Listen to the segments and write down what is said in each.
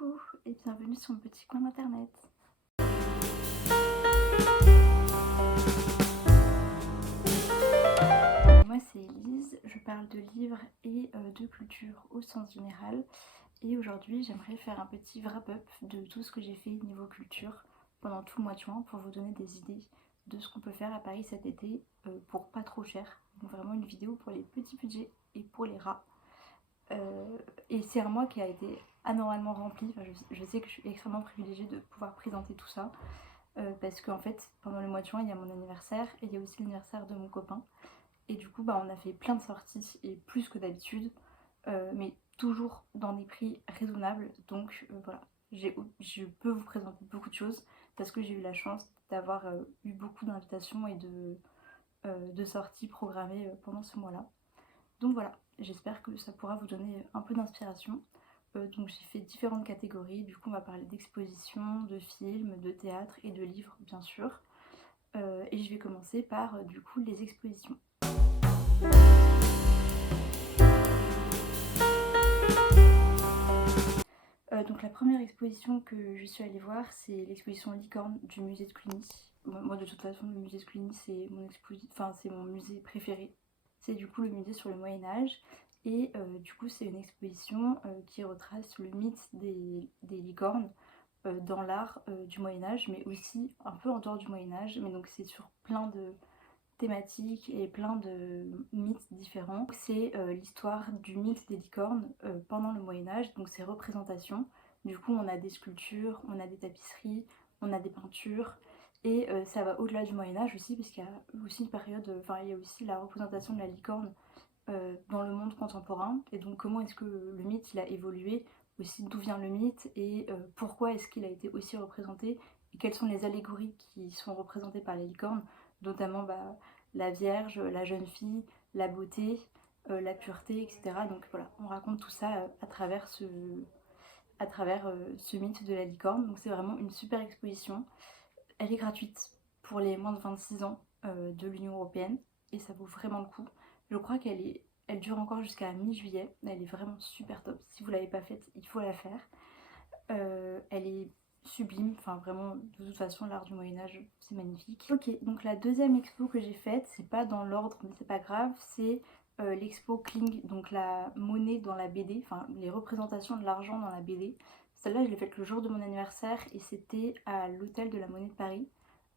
Coucou et bienvenue sur mon petit coin d'internet. Moi c'est Elise, je parle de livres et de culture au sens général. Et aujourd'hui j'aimerais faire un petit wrap-up de tout ce que j'ai fait niveau culture pendant tout le mois de juin pour vous donner des idées de ce qu'on peut faire à Paris cet été pour pas trop cher. Donc vraiment une vidéo pour les petits budgets et pour les rats. Et c'est un mois qui a été anormalement rempli. Enfin, je sais que je suis extrêmement privilégiée de pouvoir présenter tout ça. Parce qu'en fait, pendant le mois de juin, il y a mon anniversaire et il y a aussi l'anniversaire de mon copain. Et du coup, on a fait plein de sorties et plus que d'habitude, mais toujours dans des prix raisonnables. Donc voilà, je peux vous présenter beaucoup de choses parce que j'ai eu la chance d'avoir eu beaucoup d'invitations et de sorties programmées pendant ce mois-là. Donc voilà, j'espère que ça pourra vous donner un peu d'inspiration. Donc j'ai fait différentes catégories, du coup on va parler d'expositions, de films, de théâtre et de livres bien sûr. Et je vais commencer par du coup les expositions. Donc la première exposition que je suis allée voir, c'est l'exposition Licorne du musée de Cluny. Moi de toute façon le musée de Cluny c'est mon musée préféré. C'est du coup le musée sur le Moyen-Âge. Et du coup c'est une exposition qui retrace le mythe des licornes dans l'art du Moyen-Âge, mais aussi un peu en dehors du Moyen-Âge. Mais donc c'est sur plein de thématiques et plein de mythes différents. C'est l'histoire du mythe des licornes pendant le Moyen-Âge, donc ces représentations. Du coup on a des sculptures, on a des tapisseries, on a des peintures. Et ça va au-delà du Moyen-Âge aussi, parce qu'il y a aussi une période, il y a aussi la représentation de la licorne dans le monde contemporain. Et donc comment est-ce que le mythe il a évolué, aussi d'où vient le mythe et pourquoi est-ce qu'il a été aussi représenté et quelles sont les allégories qui sont représentées par les licornes, notamment la Vierge, la jeune fille, la beauté, la pureté, etc. Donc voilà, on raconte tout ça à travers ce mythe de la licorne. Donc c'est vraiment une super exposition. Elle est gratuite pour les moins de 26 ans de l'Union Européenne et ça vaut vraiment le coup. Je crois elle dure encore jusqu'à mi-juillet. Elle est vraiment super top. Si vous ne l'avez pas faite, il faut la faire. Elle est sublime, enfin vraiment, de toute façon, l'art du Moyen-Âge, c'est magnifique. Ok, donc la deuxième expo que j'ai faite, c'est pas dans l'ordre, mais c'est pas grave, c'est l'expo Kling, donc la monnaie dans la BD, enfin les représentations de l'argent dans la BD. Celle-là, je l'ai faite le jour de mon anniversaire et c'était à l'hôtel de la Monnaie de Paris.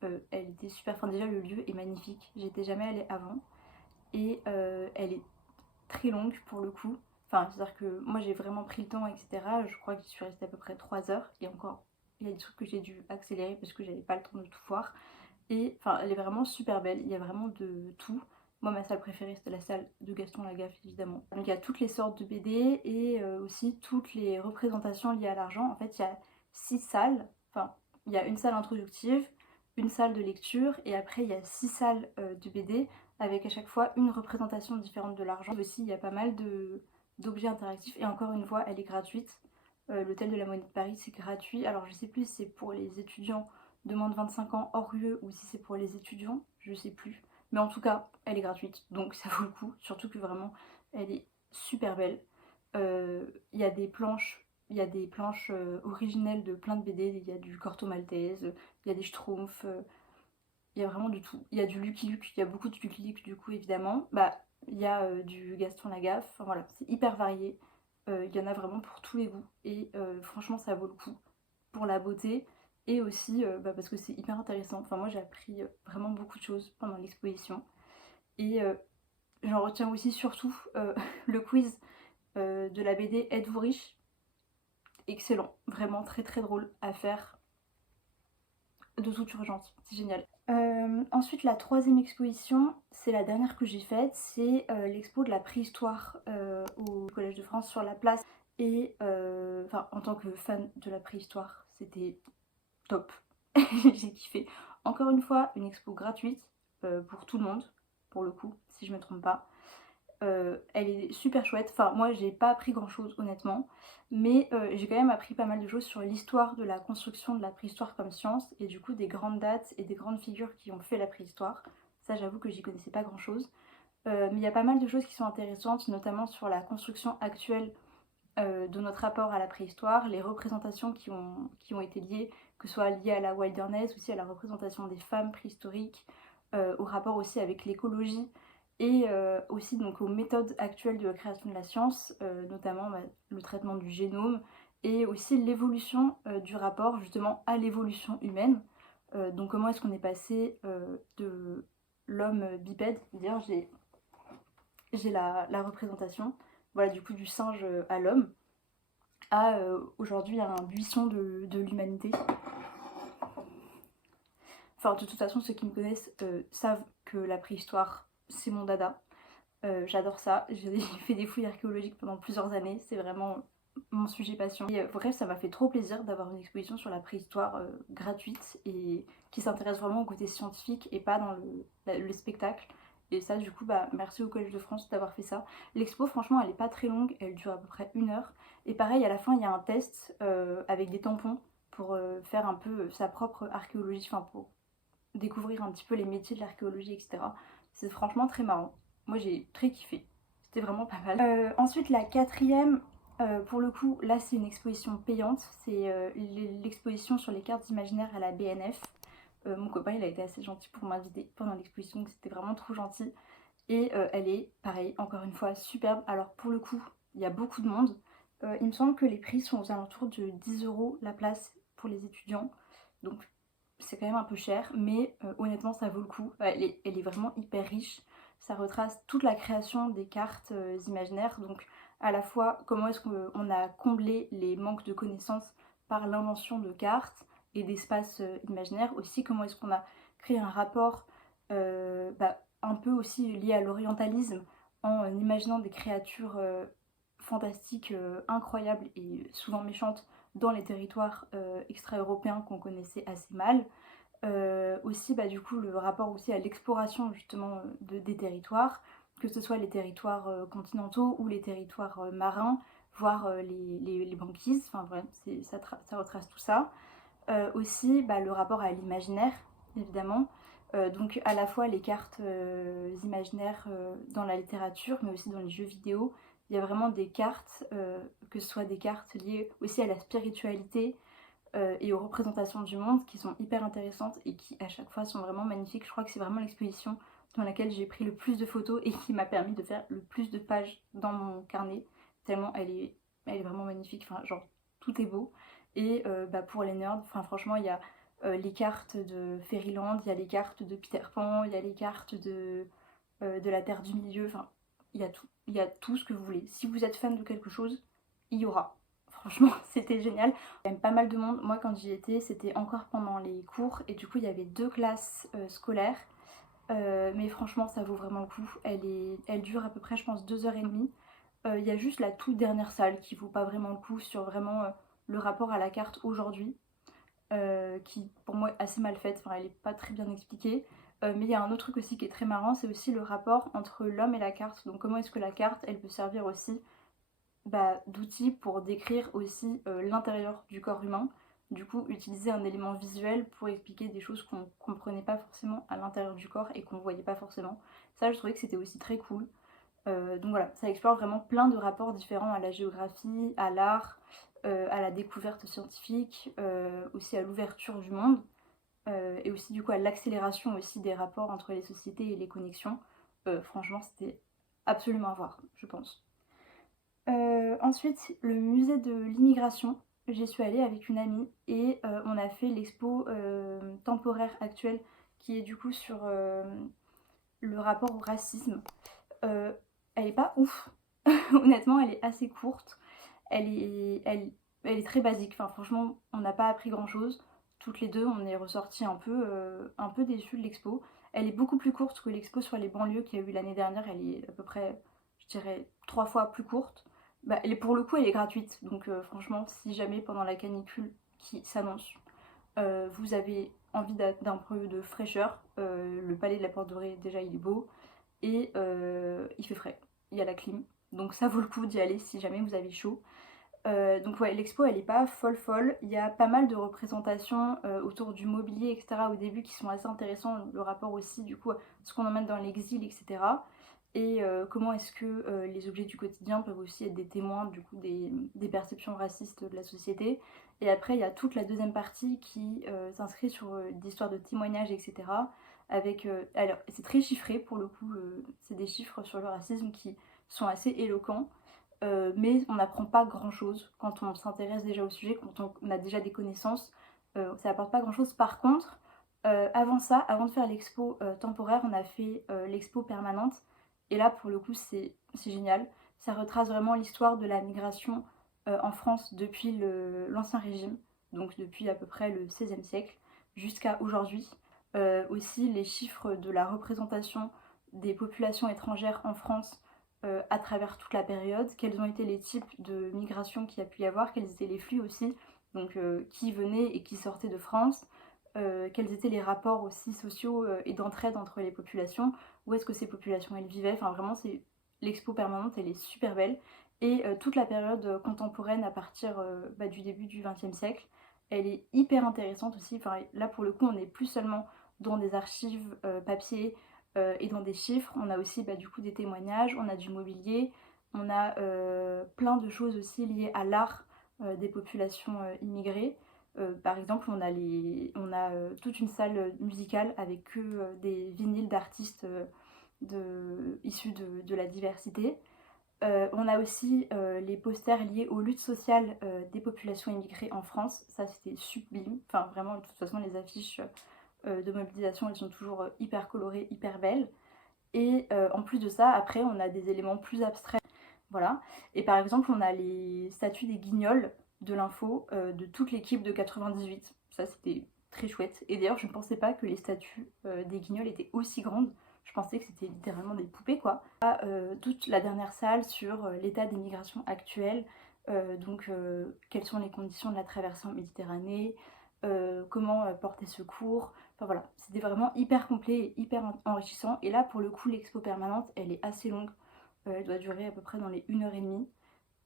Elle était super, enfin déjà le lieu est magnifique, j'étais jamais allée avant. Et elle est très longue pour le coup. Enfin, c'est-à-dire que moi j'ai vraiment pris le temps, etc. Je crois que j'y suis restée à peu près 3 heures. Et encore, il y a des trucs que j'ai dû accélérer parce que j'avais pas le temps de tout voir. Et enfin, elle est vraiment super belle. Il y a vraiment de tout. Moi, ma salle préférée, c'était la salle de Gaston Lagaffe, évidemment. Donc, il y a toutes les sortes de BD et aussi toutes les représentations liées à l'argent. En fait, il y a 6 salles. Enfin, il y a une salle introductive, une salle de lecture, et après, il y a 6 salles de BD avec à chaque fois une représentation différente de l'argent. Aussi, il y a pas mal d'objets interactifs. Et encore une fois, elle est gratuite. L'hôtel de la Monnaie de Paris, c'est gratuit. Alors, je sais plus si c'est pour les étudiants de moins de 25 ans hors lieu ou si c'est pour les étudiants, je sais plus. Mais en tout cas, elle est gratuite, donc ça vaut le coup. Surtout que vraiment, elle est super belle. Il y a des planches, originelles de plein de BD. Il y a du Corto Maltese, il y a des Schtroumpfs, il y a vraiment du tout. Il y a du Lucky Luke, il y a beaucoup de Lucky Luke du coup évidemment. Il y a du Gaston Lagaffe, enfin voilà, c'est hyper varié. Il y en a vraiment pour tous les goûts et franchement ça vaut le coup pour la beauté et aussi parce que c'est hyper intéressant. Enfin moi j'ai appris vraiment beaucoup de choses pendant l'exposition et j'en retiens aussi surtout le quiz de la BD Êtes-vous riche? Excellent, vraiment très très drôle à faire de toute urgence, c'est génial. Ensuite la troisième exposition, c'est la dernière que j'ai faite, c'est l'expo de la préhistoire au Collège de France sur la place et en tant que fan de la préhistoire, c'était top. J'ai kiffé. Encore une fois, une expo gratuite pour tout le monde, pour le coup, si je me trompe pas. Elle est super chouette. Enfin, moi, j'ai pas appris grand chose, honnêtement, mais j'ai quand même appris pas mal de choses sur l'histoire de la construction de la préhistoire comme science et du coup des grandes dates et des grandes figures qui ont fait la préhistoire. Ça, j'avoue que j'y connaissais pas grand chose. Mais il y a pas mal de choses qui sont intéressantes, notamment sur la construction actuelle de notre rapport à la préhistoire, les représentations qui ont été liées, que ce soit liées à la wilderness, aussi à la représentation des femmes préhistoriques, au rapport aussi avec l'écologie et aussi donc aux méthodes actuelles de la création de la science, notamment le traitement du génome et aussi l'évolution du rapport justement à l'évolution humaine. Donc comment est-ce qu'on est passé de l'homme bipède, c'est-à-dire j'ai la représentation, voilà, du coup du singe à l'homme, à aujourd'hui un buisson de l'humanité. Enfin, de toute façon, ceux qui me connaissent savent que la préhistoire, c'est mon dada. J'adore ça. J'ai fait des fouilles archéologiques pendant plusieurs années. C'est vraiment mon sujet passion. Et bref, ça m'a fait trop plaisir d'avoir une exposition sur la préhistoire gratuite et qui s'intéresse vraiment au côté scientifique et pas dans le spectacle. Et ça, du coup, bah, merci au Collège de France d'avoir fait ça. L'expo, franchement, elle est pas très longue. Elle dure à peu près 1 heure. Et pareil, à la fin, il y a un test avec des tampons pour faire un peu sa propre archéologie, enfin pour découvrir un petit peu les métiers de l'archéologie, etc. C'est franchement très marrant. Moi j'ai très kiffé. C'était vraiment pas mal. Ensuite la quatrième, pour le coup, là c'est une exposition payante. C'est l'exposition sur les cartes imaginaires à la BNF. Mon copain il a été assez gentil pour m'inviter pendant l'exposition, c'était vraiment trop gentil. Et elle est, pareil, encore une fois, superbe. Alors pour le coup, il y a beaucoup de monde. Il me semble que les prix sont aux alentours de 10 € la place pour les étudiants. Donc c'est quand même un peu cher, mais honnêtement ça vaut le coup. Elle est vraiment hyper riche. Ça retrace toute la création des cartes imaginaires. Donc à la fois comment est-ce qu'on a comblé les manques de connaissances par l'invention de cartes et d'espaces imaginaires. Aussi comment est-ce qu'on a créé un rapport un peu aussi lié à l'orientalisme en imaginant des créatures fantastiques, incroyables et souvent méchantes dans les territoires extra-européens qu'on connaissait assez mal. Aussi du coup le rapport aussi à l'exploration justement des territoires, que ce soit les territoires continentaux ou les territoires marins, voire les banquises, enfin voilà, ça retrace tout ça. Aussi le rapport à l'imaginaire, évidemment. Donc à la fois les cartes imaginaires dans la littérature, mais aussi dans les jeux vidéo. Il y a vraiment des cartes, que ce soit des cartes liées aussi à la spiritualité et aux représentations du monde, qui sont hyper intéressantes et qui à chaque fois sont vraiment magnifiques. Je crois que c'est vraiment l'exposition dans laquelle j'ai pris le plus de photos et qui m'a permis de faire le plus de pages dans mon carnet, tellement elle est vraiment magnifique, enfin genre tout est beau. Et pour les nerds, enfin franchement il y a les cartes de Fairyland, il y a les cartes de Peter Pan, il y a les cartes de la Terre du Milieu, enfin il y a tout ce que vous voulez. Si vous êtes fan de quelque chose, il y aura. Franchement, c'était génial. Il y a même pas mal de monde. Moi, quand j'y étais, c'était encore pendant les cours. Et du coup, il y avait 2 classes scolaires. Mais franchement, ça vaut vraiment le coup. Elle dure à peu près, je pense, 2 h 30. Il y a juste la toute dernière salle qui vaut pas vraiment le coup sur vraiment le rapport à la carte aujourd'hui. Qui, pour moi, est assez mal faite. Enfin, elle est pas très bien expliquée. Mais il y a un autre truc aussi qui est très marrant, c'est aussi le rapport entre l'homme et la carte. Donc comment est-ce que la carte, elle peut servir aussi d'outils pour décrire aussi l'intérieur du corps humain. Du coup, utiliser un élément visuel pour expliquer des choses qu'on ne comprenait pas forcément à l'intérieur du corps et qu'on ne voyait pas forcément. Ça, je trouvais que c'était aussi très cool. Donc voilà, ça explore vraiment plein de rapports différents à la géographie, à l'art, à la découverte scientifique, aussi à l'ouverture du monde, et aussi du coup à l'accélération aussi des rapports entre les sociétés et les connexions. Franchement, c'était absolument à voir, je pense. Ensuite, le musée de l'immigration. J'y suis allée avec une amie et on a fait l'expo temporaire actuelle qui est du coup sur le rapport au racisme. Euh, Elle est pas ouf, honnêtement, elle est assez courte. Elle est, elle, Elle est très basique. Enfin, franchement, on n'a pas appris grand chose. Toutes les deux, on est ressorties un peu déçues de l'expo. Elle est beaucoup plus courte que l'expo sur les banlieues qu'il y a eu l'année dernière. Elle est à peu près, je dirais, 3 fois plus courte. Pour le coup, elle est gratuite. Donc, franchement, si jamais pendant la canicule qui s'annonce, vous avez envie d'un peu de fraîcheur, le palais de la Porte Dorée, déjà, il est beau. Et il fait frais. Il y a la clim. Donc, ça vaut le coup d'y aller si jamais vous avez chaud. Donc ouais, l'expo elle est pas folle folle, il y a pas mal de représentations autour du mobilier, etc. au début qui sont assez intéressants, le rapport aussi du coup à ce qu'on emmène dans l'exil, etc. et comment est-ce que les objets du quotidien peuvent aussi être des témoins du coup des perceptions racistes de la société. Et après il y a toute la deuxième partie qui s'inscrit sur l'histoire de témoignages, etc. Avec, alors c'est très chiffré pour le coup, c'est des chiffres sur le racisme qui sont assez éloquents, mais on n'apprend pas grand chose quand on s'intéresse déjà au sujet, quand on a déjà des connaissances, ça apporte pas grand chose. Par contre, avant ça, avant de faire l'expo temporaire, on a fait l'expo permanente. Et là, pour le coup, c'est génial. Ça retrace vraiment l'histoire de la migration en France depuis l'Ancien Régime, donc depuis à peu près le XVIe siècle, jusqu'à aujourd'hui. Aussi les chiffres de la représentation des populations étrangères en France à travers toute la période, quels ont été les types de migration qu'il y a pu y avoir, quels étaient les flux aussi, donc qui venait et qui sortait de France, quels étaient les rapports aussi sociaux et d'entraide entre les populations, où est-ce que ces populations elles vivaient, enfin vraiment c'est l'expo permanente, elle est super belle. Et toute la période contemporaine à partir du début du XXe siècle, elle est hyper intéressante aussi. Enfin, là pour le coup on n'est plus seulement dans des archives papier et dans des chiffres, on a aussi du coup des témoignages, on a du mobilier, on a plein de choses aussi liées à l'art des populations immigrées. Par exemple, on a toute une salle musicale avec que des vinyles d'artistes issus de la diversité. On a aussi les posters liés aux luttes sociales des populations immigrées en France. Ça, c'était sublime. Enfin, vraiment, de toute façon, les affiches de mobilisation, elles sont toujours hyper colorées, hyper belles. Et en plus de ça, après, on a des éléments plus abstraits. Voilà. Et par exemple, on a les statues des Guignols de l'info de toute l'équipe de 98. Ça, c'était très chouette. Et d'ailleurs, je ne pensais pas que les statues des Guignols étaient aussi grandes. Je pensais que c'était littéralement des poupées, quoi. Toute la dernière salle sur l'état des migrations actuelles. Donc, quelles sont les conditions de la traversée en Méditerranée, comment porter secours. Enfin voilà, c'était vraiment hyper complet et hyper enrichissant. Et là, pour le coup, l'expo permanente, elle est assez longue. Elle doit durer à peu près dans les 1 h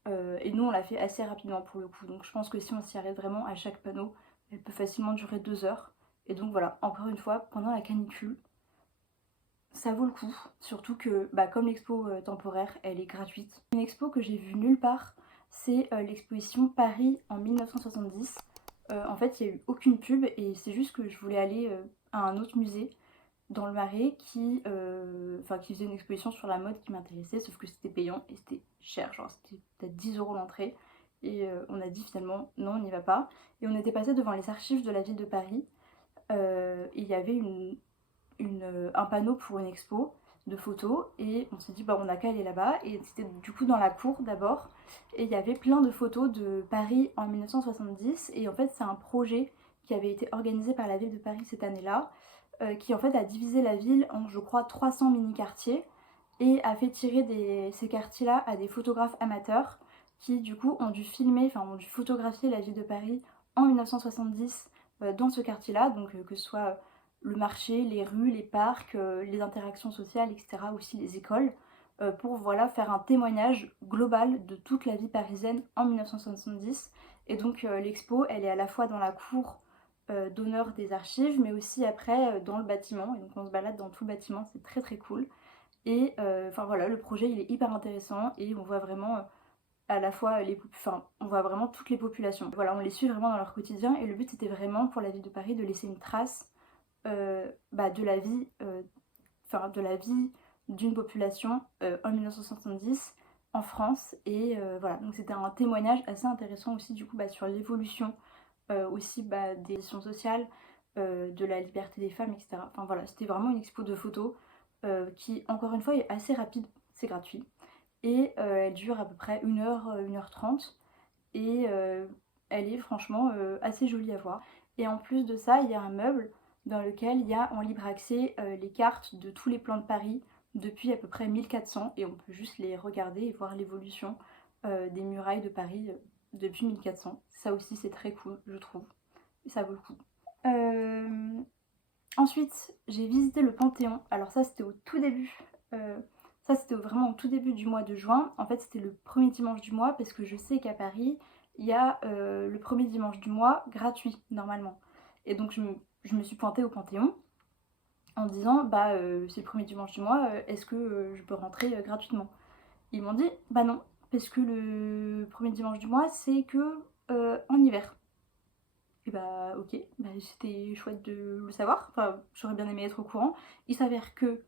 30. Et nous, on l'a fait assez rapidement pour le coup. Donc je pense que si on s'y arrête vraiment à chaque panneau, elle peut facilement durer 2 heures. Et donc voilà, encore une fois, pendant la canicule, ça vaut le coup. Surtout que, comme l'expo temporaire, elle est gratuite. Une expo que j'ai vue nulle part, c'est l'exposition Paris en 1970. En fait, il n'y a eu aucune pub et c'est juste que je voulais aller à un autre musée dans le Marais qui faisait une exposition sur la mode qui m'intéressait, sauf que c'était payant et c'était cher, genre c'était peut-être 10 € l'entrée. Et on a dit finalement non, on n'y va pas. Et on était passé devant les archives de la ville de Paris et il y avait un panneau pour une expo de photos et on s'est dit on a qu'à aller là-bas. Et c'était du coup dans la cour d'abord et il y avait plein de photos de Paris en 1970 et en fait c'est un projet qui avait été organisé par la ville de Paris cette année-là qui en fait a divisé la ville en je crois 300 mini-quartiers et a fait tirer ces quartiers-là à des photographes amateurs qui du coup ont dû ont dû photographier la ville de Paris en 1970 dans ce quartier-là, donc que ce soit le marché, les rues, les parcs, les interactions sociales, etc., aussi les écoles, pour voilà, faire un témoignage global de toute la vie parisienne en 1970. Et donc l'expo, elle est à la fois dans la cour d'honneur des archives, mais aussi après dans le bâtiment. Et donc on se balade dans tout le bâtiment, c'est très très cool. Et voilà, le projet il est hyper intéressant et on voit vraiment à la fois on voit vraiment toutes les populations. Voilà, on les suit vraiment dans leur quotidien et le but c'était vraiment pour la ville de Paris de laisser une trace de la vie, d'une population en 1970 en France. Et voilà, donc c'était un témoignage assez intéressant aussi du coup sur l'évolution aussi des questions sociales, de la liberté des femmes, etc. Enfin voilà, c'était vraiment une expo de photos qui, encore une fois, est assez rapide, c'est gratuit. Et elle dure à peu près 1 heure, 1 h 30. Et elle est franchement assez jolie à voir. Et en plus de ça, il y a un meuble dans lequel il y a en libre accès les cartes de tous les plans de Paris depuis à peu près 1400. Et on peut juste les regarder et voir l'évolution des murailles de Paris depuis 1400. Ça aussi, c'est très cool, je trouve. Et ça vaut le coup. Ensuite, j'ai visité le Panthéon. Alors ça, c'était au tout début. Ça, c'était vraiment au tout début du mois de juin. En fait, c'était le premier dimanche du mois parce que je sais qu'à Paris, il y a le premier dimanche du mois gratuit, normalement. Et donc, je me suis pointée au Panthéon. en disant bah c'est le premier dimanche du mois, est-ce que je peux rentrer gratuitement? Ils m'ont dit bah non, parce que le premier dimanche du mois c'est que en hiver. Et bah ok, bah, c'était chouette de le savoir, enfin j'aurais bien aimé être au courant. Il s'avère que,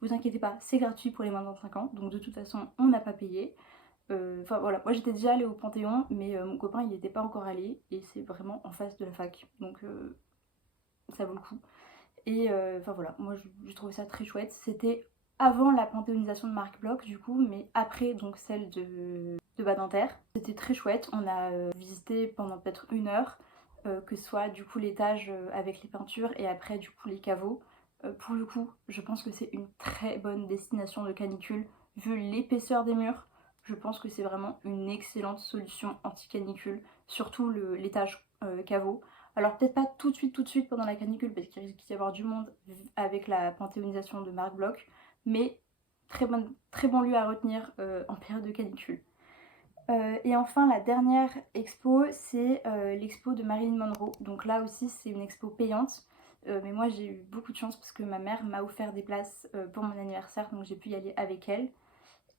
vous inquiétez pas, c'est gratuit pour les moins de 25 ans, donc de toute façon on n'a pas payé. Enfin voilà, moi j'étais déjà allée au Panthéon, mais mon copain il n'était pas encore allé, et c'est vraiment en face de la fac, donc ça vaut le coup. Et enfin voilà, moi j'ai trouvé ça très chouette. C'était avant la panthéonisation de Marc Bloch du coup, mais après donc celle de Badinter. C'était très chouette, on a visité pendant peut-être 1 heure, que ce soit du coup l'étage avec les peintures et après du coup les caveaux. Pour le coup, je pense que c'est une très bonne destination de canicule. Vu l'épaisseur des murs, je pense que c'est vraiment une excellente solution anti-canicule, surtout l'étage caveau. Alors peut-être pas tout de suite pendant la canicule parce qu'il risque d'y avoir du monde avec la panthéonisation de Marc Bloch, mais très bon lieu à retenir en période de canicule. Et enfin la dernière expo c'est l'expo de Marilyn Monroe. Donc là aussi c'est une expo payante, mais moi j'ai eu beaucoup de chance parce que ma mère m'a offert des places pour mon anniversaire, donc j'ai pu y aller avec elle.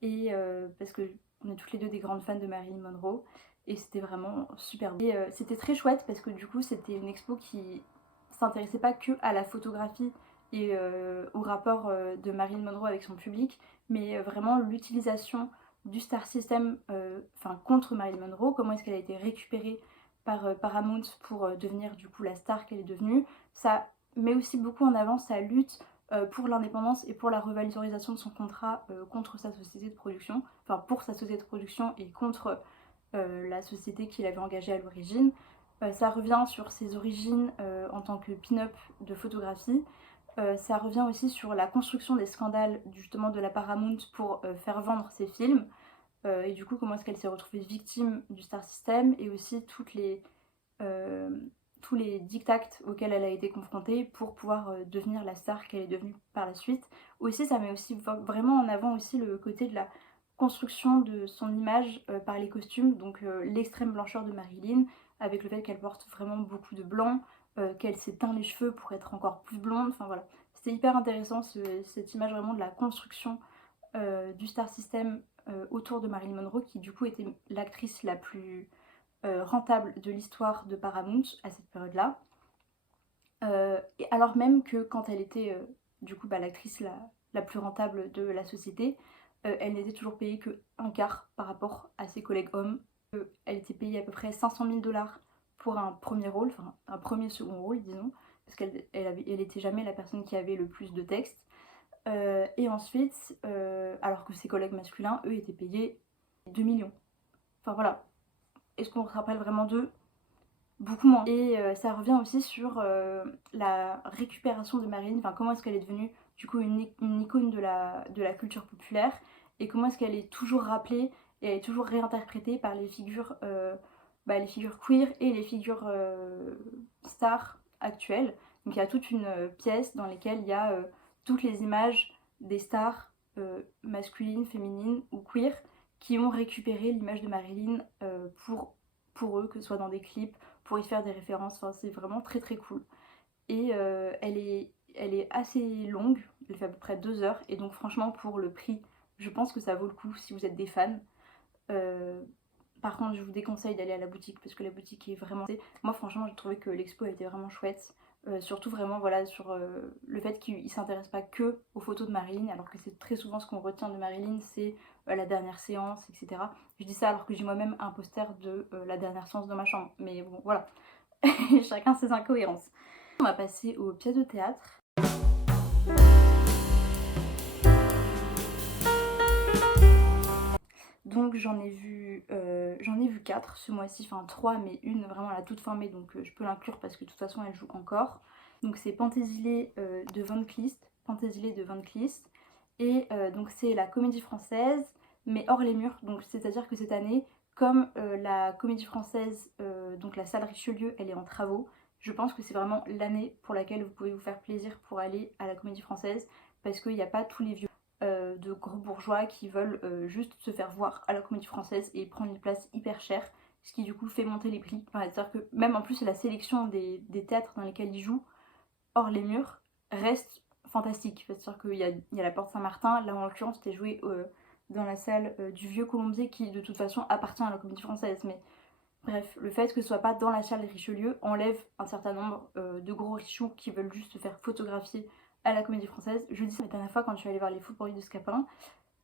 Et parce que on est toutes les deux des grandes fans de Marilyn Monroe, et c'était vraiment super beau. Et c'était très chouette parce que du coup c'était une expo qui s'intéressait pas que à la photographie et au rapport de Marilyn Monroe avec son public, mais vraiment l'utilisation du Star System contre Marilyn Monroe, comment est-ce qu'elle a été récupérée par Paramount pour devenir du coup la star qu'elle est devenue. Ça met aussi beaucoup en avant sa lutte pour l'indépendance et pour la revalorisation de son contrat contre sa société de production, enfin pour sa société de production et contre la société qu'il avait engagée à l'origine. Ça revient sur ses origines en tant que pin-up de photographie. Ça revient aussi sur la construction des scandales justement de la Paramount pour faire vendre ses films. Et du coup comment est-ce qu'elle s'est retrouvée victime du Star System, et aussi euh, tous les dictats auxquels elle a été confrontée pour pouvoir devenir la star qu'elle est devenue par la suite. Aussi ça met aussi vraiment en avant aussi le côté de la construction de son image par les costumes, donc l'extrême blancheur de Marilyn, avec le fait qu'elle porte vraiment beaucoup de blanc, qu'elle s'est teint les cheveux pour être encore plus blonde, enfin voilà. C'était hyper intéressant cette image vraiment de la construction du Star System autour de Marilyn Monroe, qui du coup était l'actrice la plus rentable de l'histoire de Paramount à cette période-là. Et alors même que quand elle était du coup l'actrice la plus rentable de la société, elle n'était toujours payée que un quart par rapport à ses collègues hommes. Elle était payée à peu près 500 000 dollars pour un premier rôle, enfin un premier second rôle disons, parce elle était jamais la personne qui avait le plus de texte. Et ensuite, alors que ses collègues masculins, eux, étaient payés 2 millions. Enfin voilà, est-ce qu'on se rappelle vraiment d'eux? Beaucoup moins. Et ça revient aussi sur la récupération de Marilyn, enfin comment est-ce qu'elle est devenue du coup une icône de la culture populaire, et comment est-ce qu'elle est toujours rappelée et elle est toujours réinterprétée par les figures queer et les figures stars actuelles. Donc il y a toute une pièce dans laquelle il y a toutes les images des stars masculines, féminines ou queer qui ont récupéré l'image de Marilyn pour eux, que ce soit dans des clips, pour y faire des références, enfin, c'est vraiment très très cool. Et elle est assez longue, elle fait à peu près 2 heures, et donc franchement pour le prix, je pense que ça vaut le coup si vous êtes des fans. Euh, Par contre je vous déconseille d'aller à la boutique parce que la boutique est vraiment... Moi franchement j'ai trouvé que l'expo était vraiment chouette. Surtout vraiment voilà sur le fait qu'il s'intéresse pas que aux photos de Marilyn, alors que c'est très souvent ce qu'on retient de Marilyn, c'est la dernière séance, etc. Je dis ça alors que j'ai moi-même un poster de la dernière séance dans ma chambre, mais bon voilà, chacun ses incohérences. On va passer aux pièces de théâtre. Donc j'en ai vu 4 ce mois-ci, enfin 3, mais une vraiment à la toute fin mai, donc je peux l'inclure parce que de toute façon elle joue encore. Donc c'est Penthesilée de Van Cleest, et donc c'est la comédie française, mais hors les murs, donc c'est-à-dire que cette année, comme la comédie française, donc la salle Richelieu, elle est en travaux, je pense que c'est vraiment l'année pour laquelle vous pouvez vous faire plaisir pour aller à la comédie française, parce qu'il n'y a pas tous les vieux de gros bourgeois qui veulent juste se faire voir à la comédie française et prendre une place hyper chère, ce qui du coup fait monter les prix. Enfin, c'est-à-dire que même en plus la sélection des théâtres dans lesquels ils jouent, hors les murs, reste fantastique. C'est-à-dire qu'il y a la Porte Saint-Martin, là en l'occurrence c'était joué dans la salle du Vieux Colombier qui de toute façon appartient à la Comédie Française. Mais bref, le fait que ce soit pas dans la salle Richelieu enlève un certain nombre de gros richoux qui veulent juste se faire photographier à la Comédie Française. Je dis ça la dernière fois quand je suis allée voir les Fous pour de Scapin,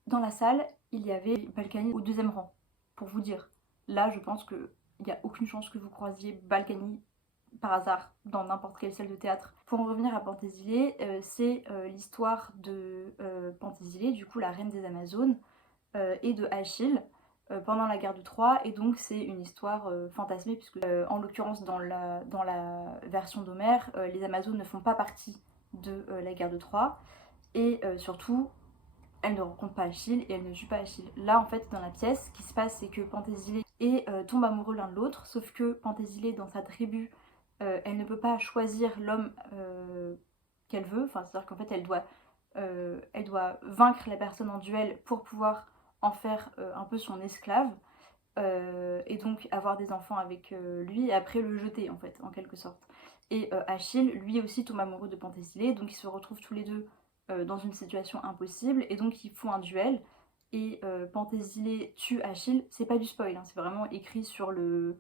dans la salle il y avait Balkany au deuxième rang, pour vous dire. Là je pense qu'il n'y a aucune chance que vous croisiez Balkany par hasard dans n'importe quelle salle de théâtre. Pour en revenir à Pentésilée, c'est l'histoire de Pentésilée, du coup la reine des Amazones, et de Achille pendant la guerre de Troie, et donc c'est une histoire fantasmée puisque en l'occurrence dans la version d'Homère, les Amazones ne font pas partie de la guerre de Troie, et surtout elle ne rencontre pas Achille et elle ne tue pas Achille. Là en fait dans la pièce, ce qui se passe c'est que Pentésilée et tombent amoureux l'un de l'autre, sauf que Pentésilée dans sa tribu, elle ne peut pas choisir l'homme qu'elle veut, enfin c'est-à-dire qu'en fait elle doit vaincre la personne en duel pour pouvoir en faire un peu son esclave, et donc avoir des enfants avec lui et après le jeter en fait en quelque sorte. Et Achille lui aussi tombe amoureux de Pentésilée, donc ils se retrouvent tous les deux dans une situation impossible et donc ils font un duel et Pentésilée tue Achille. C'est pas du spoil, hein, c'est vraiment écrit sur le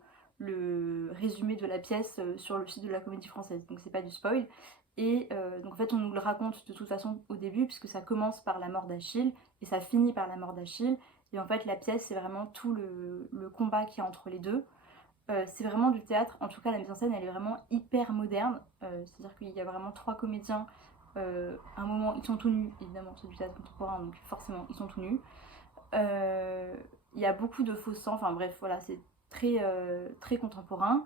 résumé de la pièce sur le site de la Comédie Française, donc c'est pas du spoil. Et donc en fait on nous le raconte de toute façon au début puisque ça commence par la mort d'Achille et ça finit par la mort d'Achille. Et en fait la pièce c'est vraiment tout le combat qu'il y a entre les deux. C'est vraiment du théâtre, en tout cas la mise en scène elle est vraiment hyper moderne, c'est-à-dire qu'il y a vraiment 3 comédiens, à un moment ils sont tout nus, évidemment c'est du théâtre contemporain donc forcément ils sont tout nus. Il y a beaucoup de faux sang, enfin bref voilà c'est très contemporain.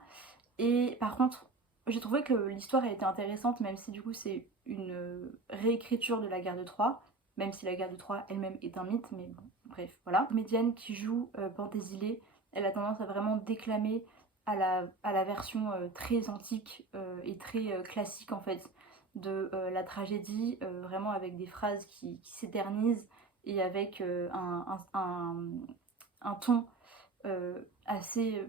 Et par contre j'ai trouvé que l'histoire elle était intéressante même si du coup c'est une réécriture de la guerre de Troie, même si la guerre de Troie elle-même est un mythe, mais bon, bref voilà. La comédienne qui joue Pentésilée, elle a tendance à vraiment déclamer à la version très antique et très classique en fait de la tragédie, vraiment avec des phrases qui s'éternisent et avec un ton assez,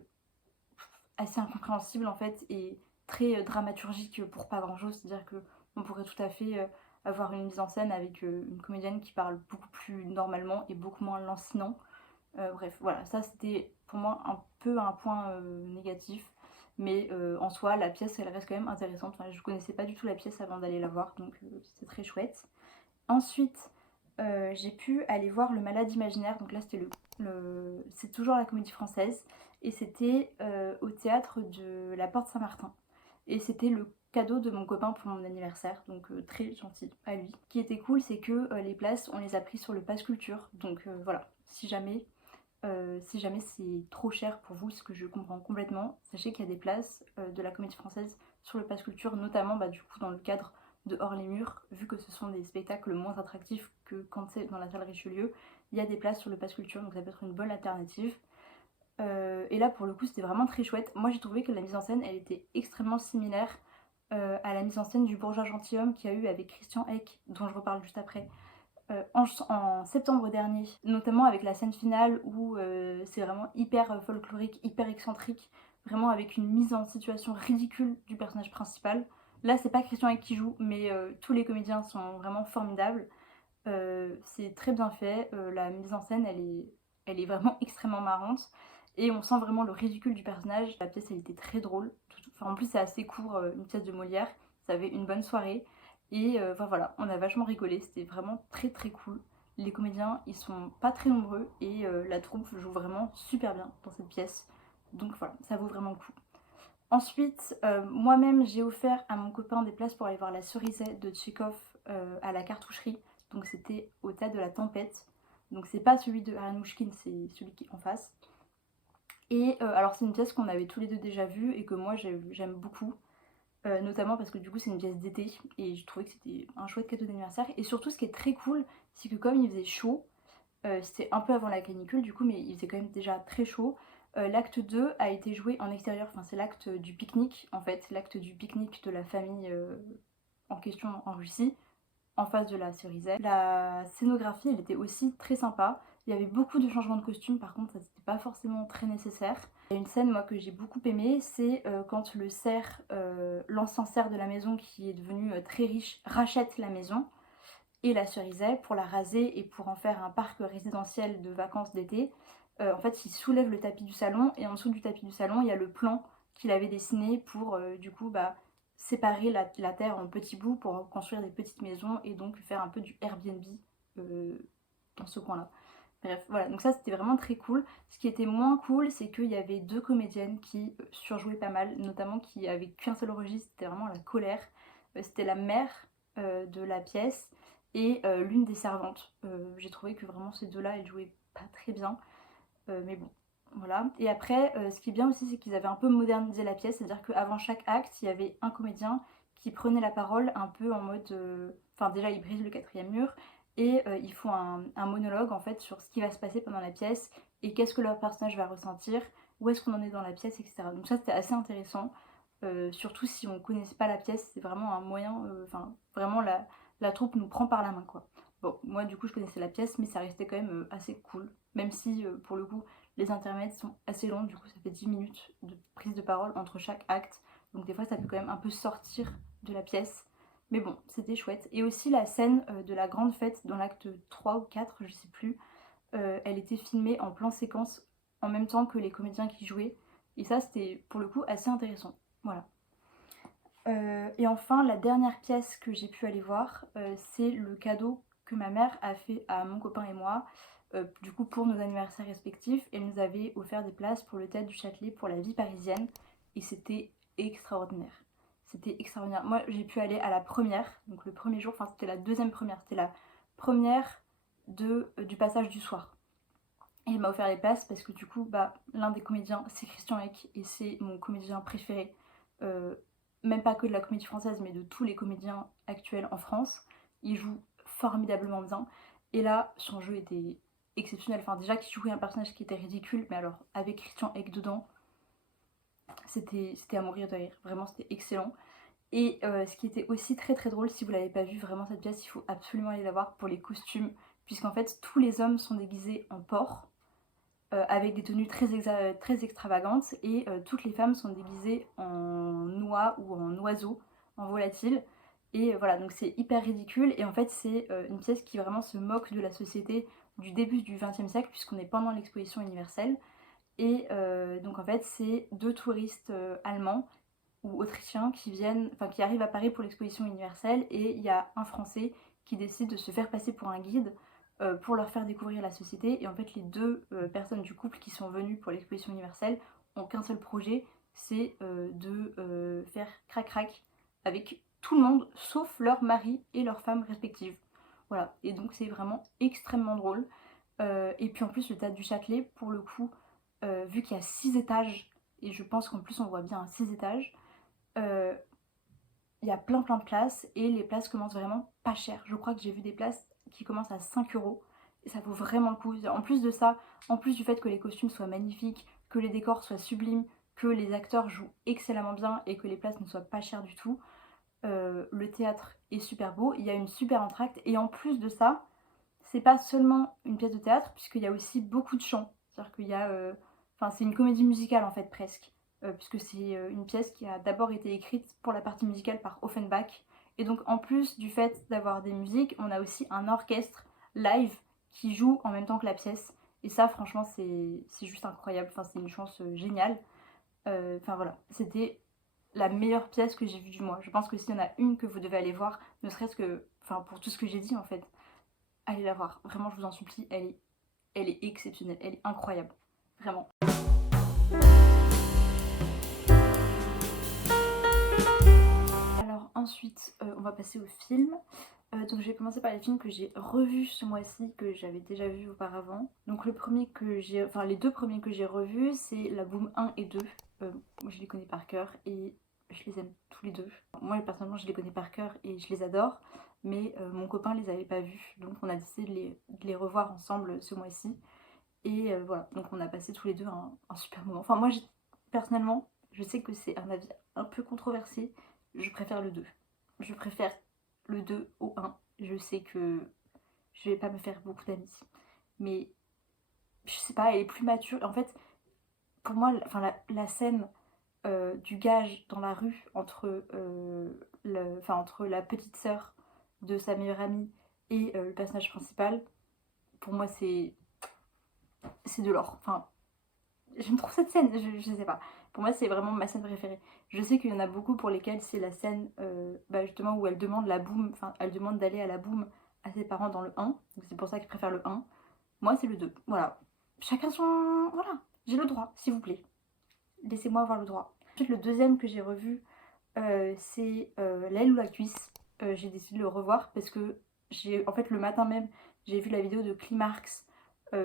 assez incompréhensible en fait et très dramaturgique pour pas grand chose. C'est-à-dire que on pourrait tout à fait avoir une mise en scène avec une comédienne qui parle beaucoup plus normalement et beaucoup moins lancinant. Bref, voilà, ça c'était pour moi un peu un point négatif. Mais en soi, la pièce elle reste quand même intéressante. Enfin, je connaissais pas du tout la pièce avant d'aller la voir, donc c'est très chouette. Ensuite, j'ai pu aller voir Le Malade Imaginaire. Donc là, c'était c'est toujours la Comédie Française. Et c'était au théâtre de la Porte Saint-Martin. Et c'était le cadeau de mon copain pour mon anniversaire. Donc très gentil à lui. Ce qui était cool, c'est que les places, on les a prises sur le Pass Culture. Donc voilà, si jamais c'est trop cher pour vous, ce que je comprends complètement, sachez qu'il y a des places de la Comédie Française sur le Pass Culture, notamment du coup dans le cadre de Hors les Murs, vu que ce sont des spectacles moins attractifs que quand c'est dans la salle Richelieu, il y a des places sur le Pass Culture, donc ça peut être une bonne alternative. Et là pour le coup c'était vraiment très chouette. Moi j'ai trouvé que la mise en scène elle était extrêmement similaire à la mise en scène du Bourgeois Gentilhomme qu'il y a eu avec Christian Eck, dont je reparle juste après, en septembre dernier, notamment avec la scène finale où c'est vraiment hyper folklorique, hyper excentrique, vraiment avec une mise en situation ridicule du personnage principal. Là, c'est pas Christian Eck qui joue, mais tous les comédiens sont vraiment formidables. C'est très bien fait, la mise en scène elle est vraiment extrêmement marrante et on sent vraiment le ridicule du personnage. La pièce elle était très drôle, enfin, en plus c'est assez court, une pièce de Molière, ça avait une bonne soirée. Et enfin voilà, on a vachement rigolé, c'était vraiment très très cool. Les comédiens, ils sont pas très nombreux et la troupe joue vraiment super bien dans cette pièce. Donc voilà, ça vaut vraiment le coup. Ensuite, moi-même, j'ai offert à mon copain des places pour aller voir La Cerisette de Tchekhov à la cartoucherie. Donc c'était au théâtre de la Tempête. Donc c'est pas celui de Aranouchkine, c'est celui qui est en face. Et alors c'est une pièce qu'on avait tous les deux déjà vue et que moi j'aime beaucoup. Notamment parce que du coup c'est une pièce d'été et je trouvais que c'était un chouette cadeau d'anniversaire. Et surtout ce qui est très cool, c'est que comme il faisait chaud, c'était un peu avant la canicule du coup, mais il faisait quand même déjà très chaud. L'acte 2 a été joué en extérieur, enfin c'est l'acte du pique-nique en fait, l'acte du pique-nique de la famille en question en Russie, en face de la Cerisette. La scénographie elle était aussi très sympa, il y avait beaucoup de changements de costumes par contre, ça c'était c'était pas forcément très nécessaire. Il y a une scène moi que j'ai beaucoup aimée, c'est quand le cerf, l'ancien cerf de la maison qui est devenu très riche, rachète la maison et la Cerisay pour la raser et pour en faire un parc résidentiel de vacances d'été. En fait, il soulève le tapis du salon et en dessous du tapis du salon, il y a le plan qu'il avait dessiné pour du coup séparer la terre en petits bouts pour construire des petites maisons et donc faire un peu du Airbnb euh, dans ce coin-là. Bref, voilà, donc ça c'était vraiment très cool. Ce qui était moins cool, c'est qu'il y avait deux comédiennes qui surjouaient pas mal, notamment qui avaient qu'un seul registre, c'était vraiment la colère. C'était la mère de la pièce et l'une des servantes. J'ai trouvé que vraiment ces deux-là, elles jouaient pas très bien, mais bon, voilà. Et après, ce qui est bien aussi, c'est qu'ils avaient un peu modernisé la pièce, c'est-à-dire qu'avant chaque acte, il y avait un comédien qui prenait la parole un peu en mode... Enfin déjà, il brise le quatrième mur, et ils font un monologue en fait sur ce qui va se passer pendant la pièce, et qu'est-ce que leur personnage va ressentir, où est-ce qu'on en est dans la pièce, etc. Donc ça, c'était assez intéressant. Surtout si on ne connaissait pas la pièce, c'est vraiment un moyen... Enfin, vraiment, la troupe nous prend par la main, quoi. Bon, moi, du coup, je connaissais la pièce, mais ça restait quand même assez cool. Même si, pour le coup, les intermèdes sont assez longs, du coup ça fait 10 minutes de prise de parole entre chaque acte, donc des fois ça peut quand même un peu sortir de la pièce, mais bon, c'était chouette. Et aussi la scène de la grande fête dans l'acte 3 ou 4, je sais plus, elle était filmée en plan séquence en même temps que les comédiens qui jouaient, et ça c'était pour le coup assez intéressant. Voilà. Et enfin, la dernière pièce que j'ai pu aller voir, c'est le cadeau que ma mère a fait à mon copain et moi, du coup pour nos anniversaires respectifs. Elle nous avait offert des places pour le Théâtre du Châtelet pour la vie parisienne, et c'était extraordinaire. C'était extraordinaire. Moi, j'ai pu aller à la première, donc le premier jour, enfin c'était la deuxième première, c'était la première du passage du soir. Et elle m'a offert les places parce que du coup, l'un des comédiens, c'est Christian Eck, et c'est mon comédien préféré. Euh, Même pas que de la comédie française, mais de tous les comédiens actuels en France. Il joue formidablement bien. Et là, son jeu était exceptionnel. Enfin, déjà qu'il jouait un personnage qui était ridicule, mais alors avec Christian Eck dedans, c'était à mourir de rire. Vraiment, c'était excellent. Et ce qui était aussi très très drôle, si vous l'avez pas vu vraiment cette pièce, il faut absolument aller la voir pour les costumes, puisqu'en fait, tous les hommes sont déguisés en porc avec des tenues très extravagantes, et toutes les femmes sont déguisées en oie ou en oiseau, en volatile. Et voilà, donc c'est hyper ridicule, et en fait c'est une pièce qui vraiment se moque de la société du début du XXe siècle, puisqu'on est pendant l'exposition universelle. Et donc en fait c'est deux touristes allemands ou autrichiens qui arrivent à Paris pour l'exposition universelle, et il y a un Français qui décide de se faire passer pour un guide pour leur faire découvrir la société. Et en fait, les deux personnes du couple qui sont venues pour l'exposition universelle ont qu'un seul projet, c'est de faire crac-crac avec tout le monde, sauf leur mari et leurs femmes respectives. Voilà, et donc c'est vraiment extrêmement drôle. Et puis en plus, le théâtre du Châtelet, pour le coup, vu qu'il y a 6 étages, et je pense qu'en plus on voit bien à 6 étages, euh, il y a plein de places, et les places commencent vraiment pas cher. Je crois que j'ai vu des places qui commencent à 5 euros, et ça vaut vraiment le coup. En plus de ça, en plus du fait que les costumes soient magnifiques, que les décors soient sublimes, que les acteurs jouent excellemment bien et que les places ne soient pas chères du tout, le théâtre est super beau, il y a une super entracte, et en plus de ça, c'est pas seulement une pièce de théâtre, puisqu'il y a aussi beaucoup de chants. C'est-à-dire qu'il y a. Enfin, c'est une comédie musicale en fait, presque. Puisque c'est une pièce qui a d'abord été écrite pour la partie musicale par Offenbach. Et donc, en plus du fait d'avoir des musiques, on a aussi un orchestre live qui joue en même temps que la pièce. Et ça, franchement, c'est juste incroyable. Enfin, c'est une chance géniale. Enfin, voilà. C'était la meilleure pièce que j'ai vue du mois. Je pense que s'il y en a une que vous devez aller voir, ne serait-ce que. Enfin, pour tout ce que j'ai dit en fait, allez la voir, vraiment je vous en supplie, elle est exceptionnelle, elle est incroyable, vraiment. Alors ensuite, on va passer aux films. Donc je vais commencer par les films que j'ai revus ce mois-ci, que j'avais déjà vus auparavant. Donc les deux premiers que j'ai revus, c'est La Boum 1 et 2. Moi je les connais par cœur et je les aime tous les deux. Moi personnellement je les connais par cœur et je les adore, mais mon copain les avait pas vus, donc on a décidé de les revoir ensemble ce mois-ci. Et voilà, donc on a passé tous les deux un super moment. Enfin moi personnellement, je sais que c'est un avis un peu controversé, je préfère le 2. Je préfère le 2 au 1. Je sais que je vais pas me faire beaucoup d'amis, mais je sais pas, elle est plus mature. En fait, pour moi, la scène du gage dans la rue entre, entre la petite sœur de sa meilleure amie et le personnage principal, pour moi, c'est de l'or. Enfin, j'aime trop cette scène, je sais pas. Pour moi, c'est vraiment ma scène préférée. Je sais qu'il y en a beaucoup pour lesquels c'est la scène justement où elle demande la boum, enfin, elle demande d'aller à la boum à ses parents dans le 1. Donc c'est pour ça qu'ils préfèrent le 1. Moi, c'est le 2. Voilà. Chacun son. Voilà. J'ai le droit, s'il vous plaît. Laissez-moi avoir le droit. Ensuite, le deuxième que j'ai revu, c'est l'aile ou la cuisse. J'ai décidé de le revoir parce que en fait, le matin même, j'ai vu la vidéo de Climarx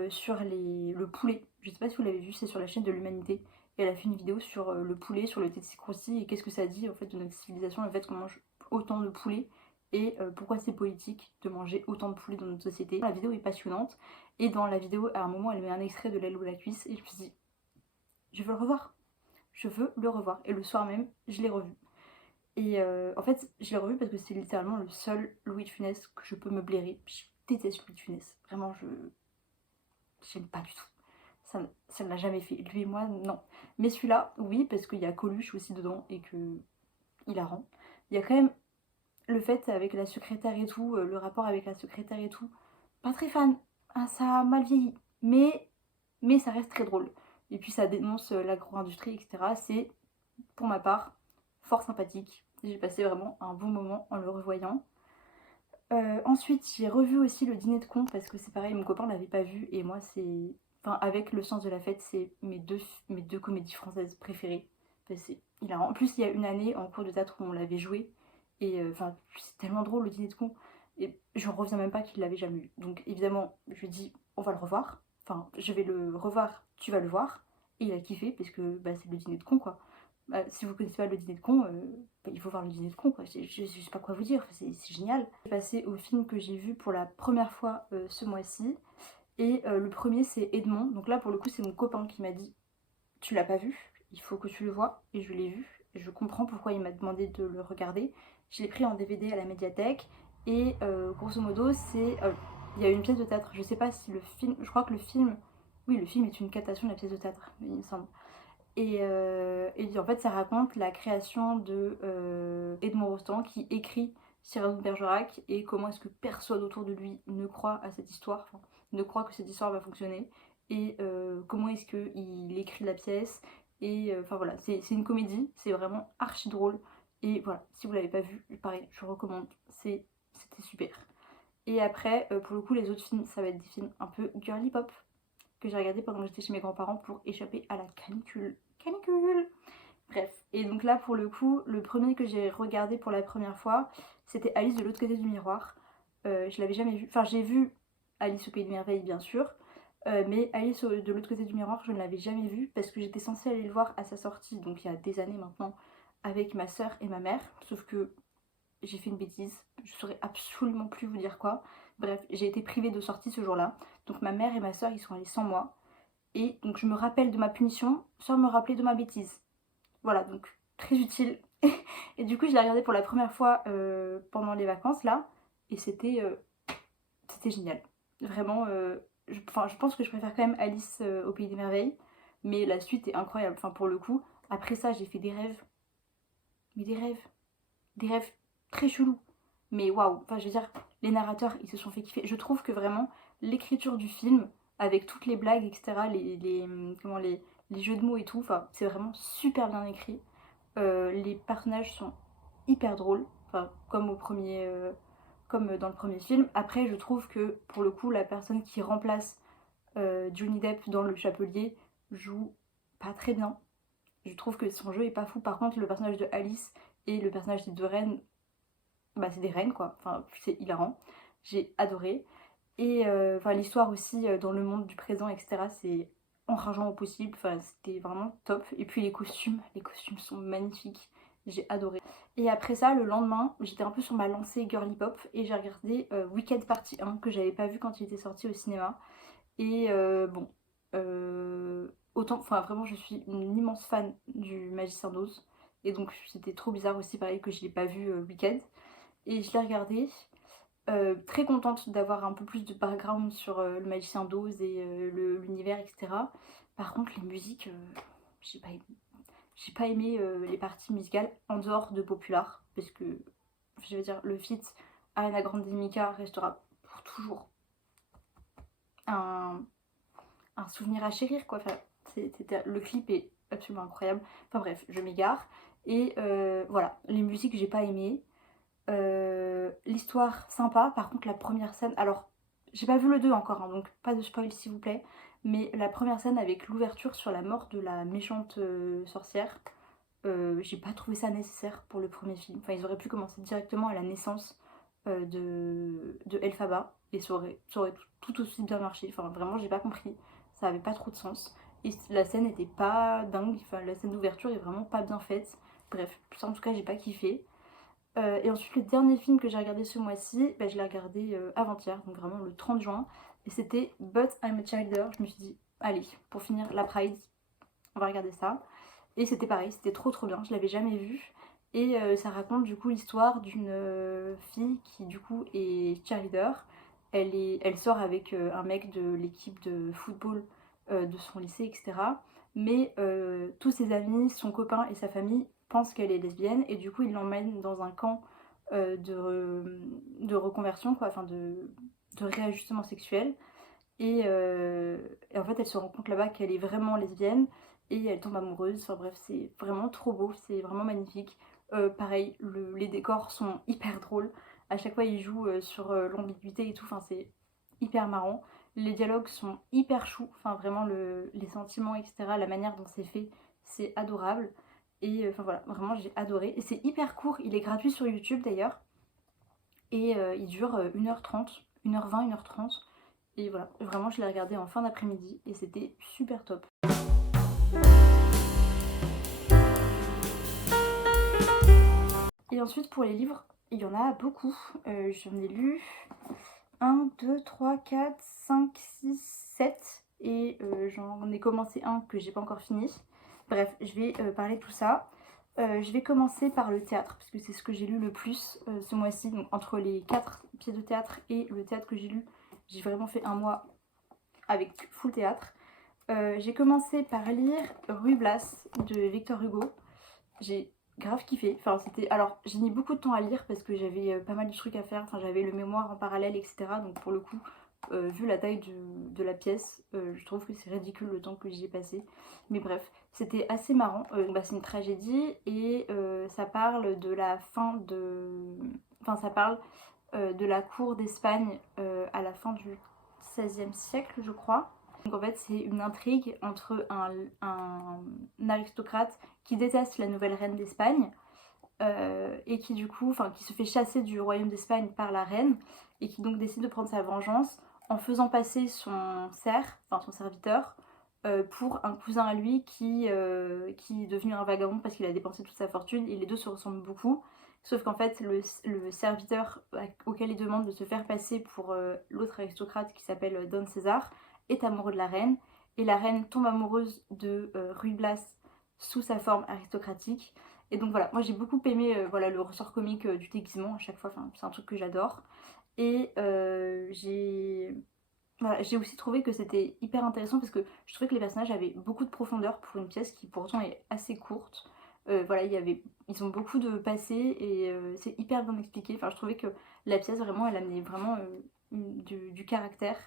sur le poulet. Je sais pas si vous l'avez vu, c'est sur la chaîne de l'Humanité. Et elle a fait une vidéo sur le poulet, sur le Tetsi Croussi et qu'est-ce que ça dit en fait de notre civilisation, le fait qu'on mange autant de poulet et pourquoi c'est politique de manger autant de poulet dans notre société. La vidéo est passionnante et dans la vidéo, à un moment, elle met un extrait de l'aile ou la cuisse et je me suis dit, je veux le revoir. Je veux le revoir. Et le soir même, je l'ai revu. Et en fait, je l'ai revu parce que c'est littéralement le seul Louis de Funès que je peux me blairer. Je déteste Louis de Funès. Vraiment, j'aime pas du tout. Ça ne l'a jamais fait. Lui et moi, non. Mais celui-là, oui, parce qu'il y a Coluche aussi dedans et que il a rend. Il y a quand même le fait avec la secrétaire et tout, le rapport avec la secrétaire et tout. Pas très fan. Ah, ça a mal vieilli. Mais ça reste très drôle. Et puis ça dénonce l'agro-industrie, etc. C'est, pour ma part, fort sympathique. J'ai passé vraiment un bon moment en le revoyant. Ensuite, j'ai revu aussi le dîner de con parce que c'est pareil, mon copain l'avait pas vu et moi c'est. Enfin, avec Le Sens de la Fête, c'est mes deux comédies françaises préférées. Enfin, c'est hilarant. En plus, il y a une année en cours de théâtre où on l'avait joué et c'est tellement drôle le dîner de con. Et je reviens même pas qu'il l'avait jamais vu. Donc évidemment, je lui dis on va le revoir. Enfin, je vais le revoir, tu vas le voir. Et il a kiffé parce que c'est le dîner de con quoi. Si vous connaissez pas le dîner de con, il faut voir le dîner de con quoi. Je sais pas quoi vous dire, c'est génial. Je vais passer au film que j'ai vu pour la première fois ce mois-ci. Et le premier c'est Edmond. Donc là pour le coup c'est mon copain qui m'a dit tu l'as pas vu, il faut que tu le vois. Et je l'ai vu. Et je comprends pourquoi il m'a demandé de le regarder. Je l'ai pris en DVD à la médiathèque. Et grosso modo c'est... il y a une pièce de théâtre. Je sais pas si le film... Je crois que le film... Oui, le film est une captation de la pièce de théâtre, il me semble. Et en fait, ça raconte la création de Edmond Rostand qui écrit Cyrano de Bergerac et comment est-ce que personne autour de lui ne croit à cette histoire, enfin, ne croit que cette histoire va fonctionner et comment est-ce qu'il écrit la pièce. Et enfin voilà, c'est une comédie, c'est vraiment archi drôle. Et voilà, si vous l'avez pas vu, pareil, je recommande, c'était super. Et après, pour le coup, les autres films, ça va être des films un peu girly pop que j'ai regardé pendant que j'étais chez mes grands-parents pour échapper à la canicule. Canicule. Bref. Et donc là, pour le coup, le premier que j'ai regardé pour la première fois, c'était Alice de l'autre côté du miroir. Je l'avais jamais vu. Enfin, j'ai vu Alice au Pays des Merveilles, bien sûr. Mais Alice de l'autre côté du miroir, je ne l'avais jamais vu parce que j'étais censée aller le voir à sa sortie, donc il y a des années maintenant, avec ma soeur et ma mère. Sauf que j'ai fait une bêtise, je saurais absolument plus vous dire quoi. Bref, j'ai été privée de sortie ce jour-là. Donc ma mère et ma soeur, ils sont allés sans moi. Et donc je me rappelle de ma punition sans me rappeler de ma bêtise. Voilà, donc très utile. Et du coup, je l'ai regardé pour la première fois pendant les vacances là. Et c'était génial. Vraiment, je pense que je préfère quand même Alice au Pays des Merveilles. Mais la suite est incroyable. Enfin, pour le coup, après ça, j'ai fait des rêves. Mais des rêves très chelous. Mais waouh, enfin je veux dire, les narrateurs ils se sont fait kiffer. Je trouve que vraiment l'écriture du film, avec toutes les blagues, etc., les jeux de mots et tout, enfin c'est vraiment super bien écrit. Les personnages sont hyper drôles, enfin comme dans le premier film. Après je trouve que pour le coup la personne qui remplace Johnny Depp dans Le Chapelier joue pas très bien. Je trouve que son jeu est pas fou. Par contre le personnage de Alice et le personnage des deux reines, c'est des reines quoi, enfin c'est hilarant, j'ai adoré. Et l'histoire aussi dans le monde du présent, etc., c'est enrageant au possible, enfin c'était vraiment top. Et puis les costumes sont magnifiques, j'ai adoré. Et après ça, le lendemain, j'étais un peu sur ma lancée girly pop et j'ai regardé Weekend Partie 1 que j'avais pas vu quand il était sorti au cinéma. Et autant, enfin vraiment je suis une immense fan du Magicien d'Oz. Et donc c'était trop bizarre aussi pareil que je l'ai pas vu Weekend. Et je l'ai regardé. Très contente d'avoir un peu plus de background sur, le Magicien d'Oz et l'univers et cetera. Par contre les musiques, j'ai pas aimé. J'ai pas aimé, les parties musicales en dehors de Popular parce que, je veux dire, le feat Ariana Grande et Mika restera pour toujours un souvenir à chérir, quoi. Enfin, le clip est absolument incroyable. Enfin bref, je m'égare. Et voilà, les musiques j'ai pas aimé. L'histoire sympa, par contre la première scène, alors j'ai pas vu le 2 encore, hein, donc pas de spoil s'il vous plaît, mais la première scène avec l'ouverture sur la mort de la méchante sorcière, j'ai pas trouvé ça nécessaire pour le premier film. Enfin, ils auraient pu commencer directement à la naissance de Elphaba et ça aurait tout aussi bien marché. Enfin, vraiment, j'ai pas compris. Ça avait pas trop de sens. Et la scène était pas dingue. Enfin, la scène d'ouverture est vraiment pas bien faite. Bref, ça en tout cas, j'ai pas kiffé. Et ensuite, le dernier film que j'ai regardé ce mois-ci, bah, je l'ai regardé avant-hier, donc vraiment le 30 juin. Et c'était But I'm a Childer. Je me suis dit, allez, pour finir la Pride, on va regarder ça. Et c'était pareil, c'était trop bien, je l'avais jamais vu. Et ça raconte du coup l'histoire d'une fille qui du coup est cheerleader. Elle sort avec un mec de l'équipe de football de son lycée, etc. Mais tous ses amis, son copain et sa famille pensent qu'elle est lesbienne et du coup ils l'emmènent dans un camp de reconversion, quoi, enfin de réajustement sexuel. Et en fait, elle se rend compte là-bas qu'elle est vraiment lesbienne et elle tombe amoureuse. Enfin bref, c'est vraiment trop beau, c'est vraiment magnifique. Pareil, les décors sont hyper drôles. À chaque fois, ils jouent sur l'ambiguïté et tout. Enfin, c'est hyper marrant. Les dialogues sont hyper choux. Enfin, vraiment, les sentiments, etc., la manière dont c'est fait, c'est adorable. Et enfin voilà, vraiment, j'ai adoré. Et c'est hyper court. Il est gratuit sur YouTube d'ailleurs. Et il dure 1h30, 1h20, 1h30. Et voilà, vraiment je l'ai regardé en fin d'après-midi et c'était super top. Et ensuite pour les livres, il y en a beaucoup. J'en ai lu 1, 2, 3, 4, 5, 6, 7. Et j'en ai commencé un que j'ai pas encore fini. Bref, je vais parler de tout ça. Je vais commencer par le théâtre, parce que c'est ce que j'ai lu le plus ce mois-ci. Donc entre les 4 pièces de théâtre et le théâtre que j'ai lu, j'ai vraiment fait un mois avec full théâtre. J'ai commencé par lire Ruy Blas de Victor Hugo. J'ai grave kiffé. Enfin, alors, j'ai mis beaucoup de temps à lire parce que j'avais pas mal de trucs à faire. Enfin, j'avais le mémoire en parallèle, etc. Donc, pour le coup, vu la taille de la pièce, je trouve que c'est ridicule le temps que j'y ai passé. Mais bref, c'était assez marrant. Bah, c'est une tragédie et ça parle de la fin de. Enfin, ça parle de la cour d'Espagne à la fin du XVIe siècle, je crois. Donc en fait, c'est une intrigue entre un aristocrate qui déteste la nouvelle reine d'Espagne et qui du coup, enfin qui se fait chasser du royaume d'Espagne par la reine et qui donc décide de prendre sa vengeance en faisant passer son serf, enfin son serviteur, pour un cousin à lui qui est devenu un vagabond parce qu'il a dépensé toute sa fortune et les deux se ressemblent beaucoup. Sauf qu'en fait, le serviteur auquel il demande de se faire passer pour l'autre aristocrate qui s'appelle Don César est amoureux de la reine et la reine tombe amoureuse de Ruy Blas sous sa forme aristocratique. Et donc voilà, moi j'ai beaucoup aimé voilà, le ressort comique du déguisement à chaque fois, enfin, c'est un truc que j'adore. Et j'ai aussi trouvé que c'était hyper intéressant parce que je trouvais que les personnages avaient beaucoup de profondeur pour une pièce qui pourtant est assez courte. Voilà, ils ont beaucoup de passé et c'est hyper bien expliqué. Enfin, je trouvais que la pièce vraiment, elle amenait vraiment du caractère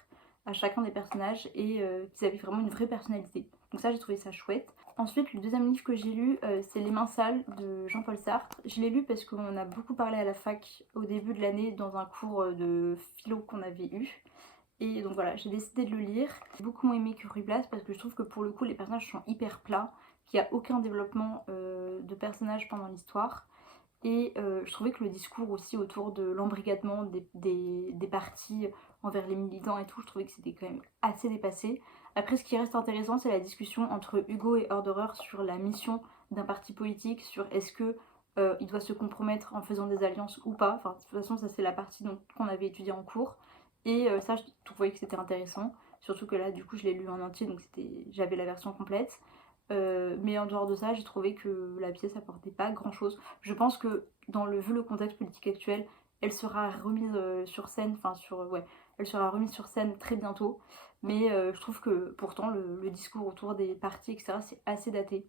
à chacun des personnages et qu'ils avaient vraiment une vraie personnalité. Donc ça, j'ai trouvé ça chouette. Ensuite, le deuxième livre que j'ai lu, c'est Les Mains sales de Jean-Paul Sartre. Je l'ai lu parce qu'on a beaucoup parlé à la fac au début de l'année dans un cours de philo qu'on avait eu. Et donc voilà, j'ai décidé de le lire. J'ai beaucoup moins aimé que Ruy Blas parce que je trouve que pour le coup, les personnages sont hyper plats, qu'il n'y a aucun développement de personnages pendant l'histoire. Et je trouvais que le discours aussi autour de l'embrigadement des partis envers les militants et tout, je trouvais que c'était quand même assez dépassé. Après, ce qui reste intéressant, c'est la discussion entre Hugo et Orderer sur la mission d'un parti politique, sur est-ce que il doit se compromettre en faisant des alliances ou pas. Enfin, de toute façon, ça c'est la partie qu'on avait étudiée en cours. Et ça, je trouvais que c'était intéressant. Surtout que là, du coup, je l'ai lu en entier, donc j'avais la version complète. Mais en dehors de ça, j'ai trouvé que la pièce apportait pas grand chose. Je pense que vu le contexte politique actuel, elle sera remise sur scène, enfin ouais, elle sera remise sur scène très bientôt. Mais je trouve que pourtant le discours autour des partis, etc., c'est assez daté.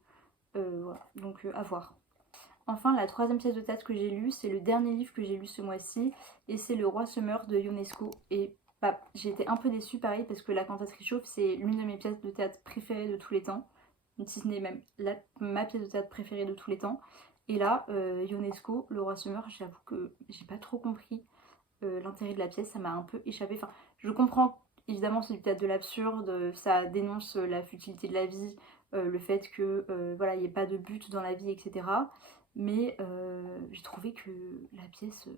Voilà, donc à voir. Enfin, la troisième pièce de théâtre que j'ai lue, c'est le dernier livre que j'ai lu ce mois-ci, et c'est Le Roi se meurt de Ionesco. Et bah, j'ai été un peu déçue, pareil, parce que La Cantatrice chauffe, c'est l'une de mes pièces de théâtre préférées de tous les temps, si ce n'est même ma pièce de théâtre préférée de tous les temps. Et là, Ionesco, Le Roi se meurt, j'avoue que j'ai pas trop compris l'intérêt de la pièce, ça m'a un peu échappé. Enfin, je comprends, évidemment, c'est du théâtre de l'absurde, ça dénonce la futilité de la vie, le fait que voilà, il n'y ait pas de but dans la vie, etc. Mais j'ai trouvé que la pièce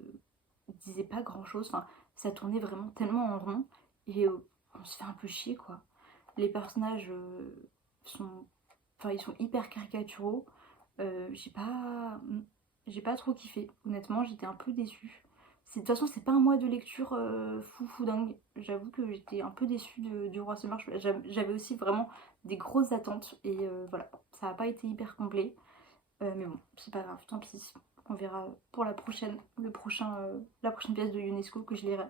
disait pas grand chose, enfin, ça tournait vraiment tellement en rond et on se fait un peu chier quoi. Les personnages sont, enfin, ils sont hyper caricaturaux. J'ai pas trop kiffé. Honnêtement, j'étais un peu déçue. De toute façon, c'est pas un mois de lecture fou dingue. J'avoue que j'étais un peu déçue du Roi se marche. J'avais aussi vraiment des grosses attentes et voilà, ça a pas été hyper complet. Mais bon, c'est pas grave, tant pis. On verra pour la prochaine pièce de UNESCO que je lirai.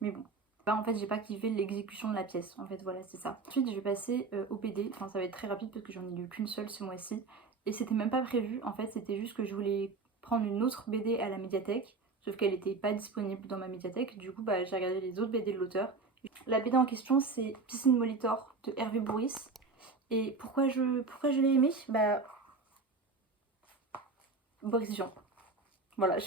Mais bon. Bah, en fait, j'ai pas kiffé l'exécution de la pièce. En fait, voilà, c'est ça. Ensuite, je vais passer au PD. Enfin, ça va être très rapide parce que j'en ai lu qu'une seule ce mois-ci. Et c'était même pas prévu. En fait, c'était juste que je voulais prendre une autre BD à la médiathèque. Sauf qu'elle était pas disponible dans ma médiathèque. Du coup, bah, j'ai regardé les autres BD de l'auteur. La BD en question, c'est Piscine Molitor de Hervé Bourris. Et pourquoi je l'ai aimé? Bah, Boris Vian. Voilà,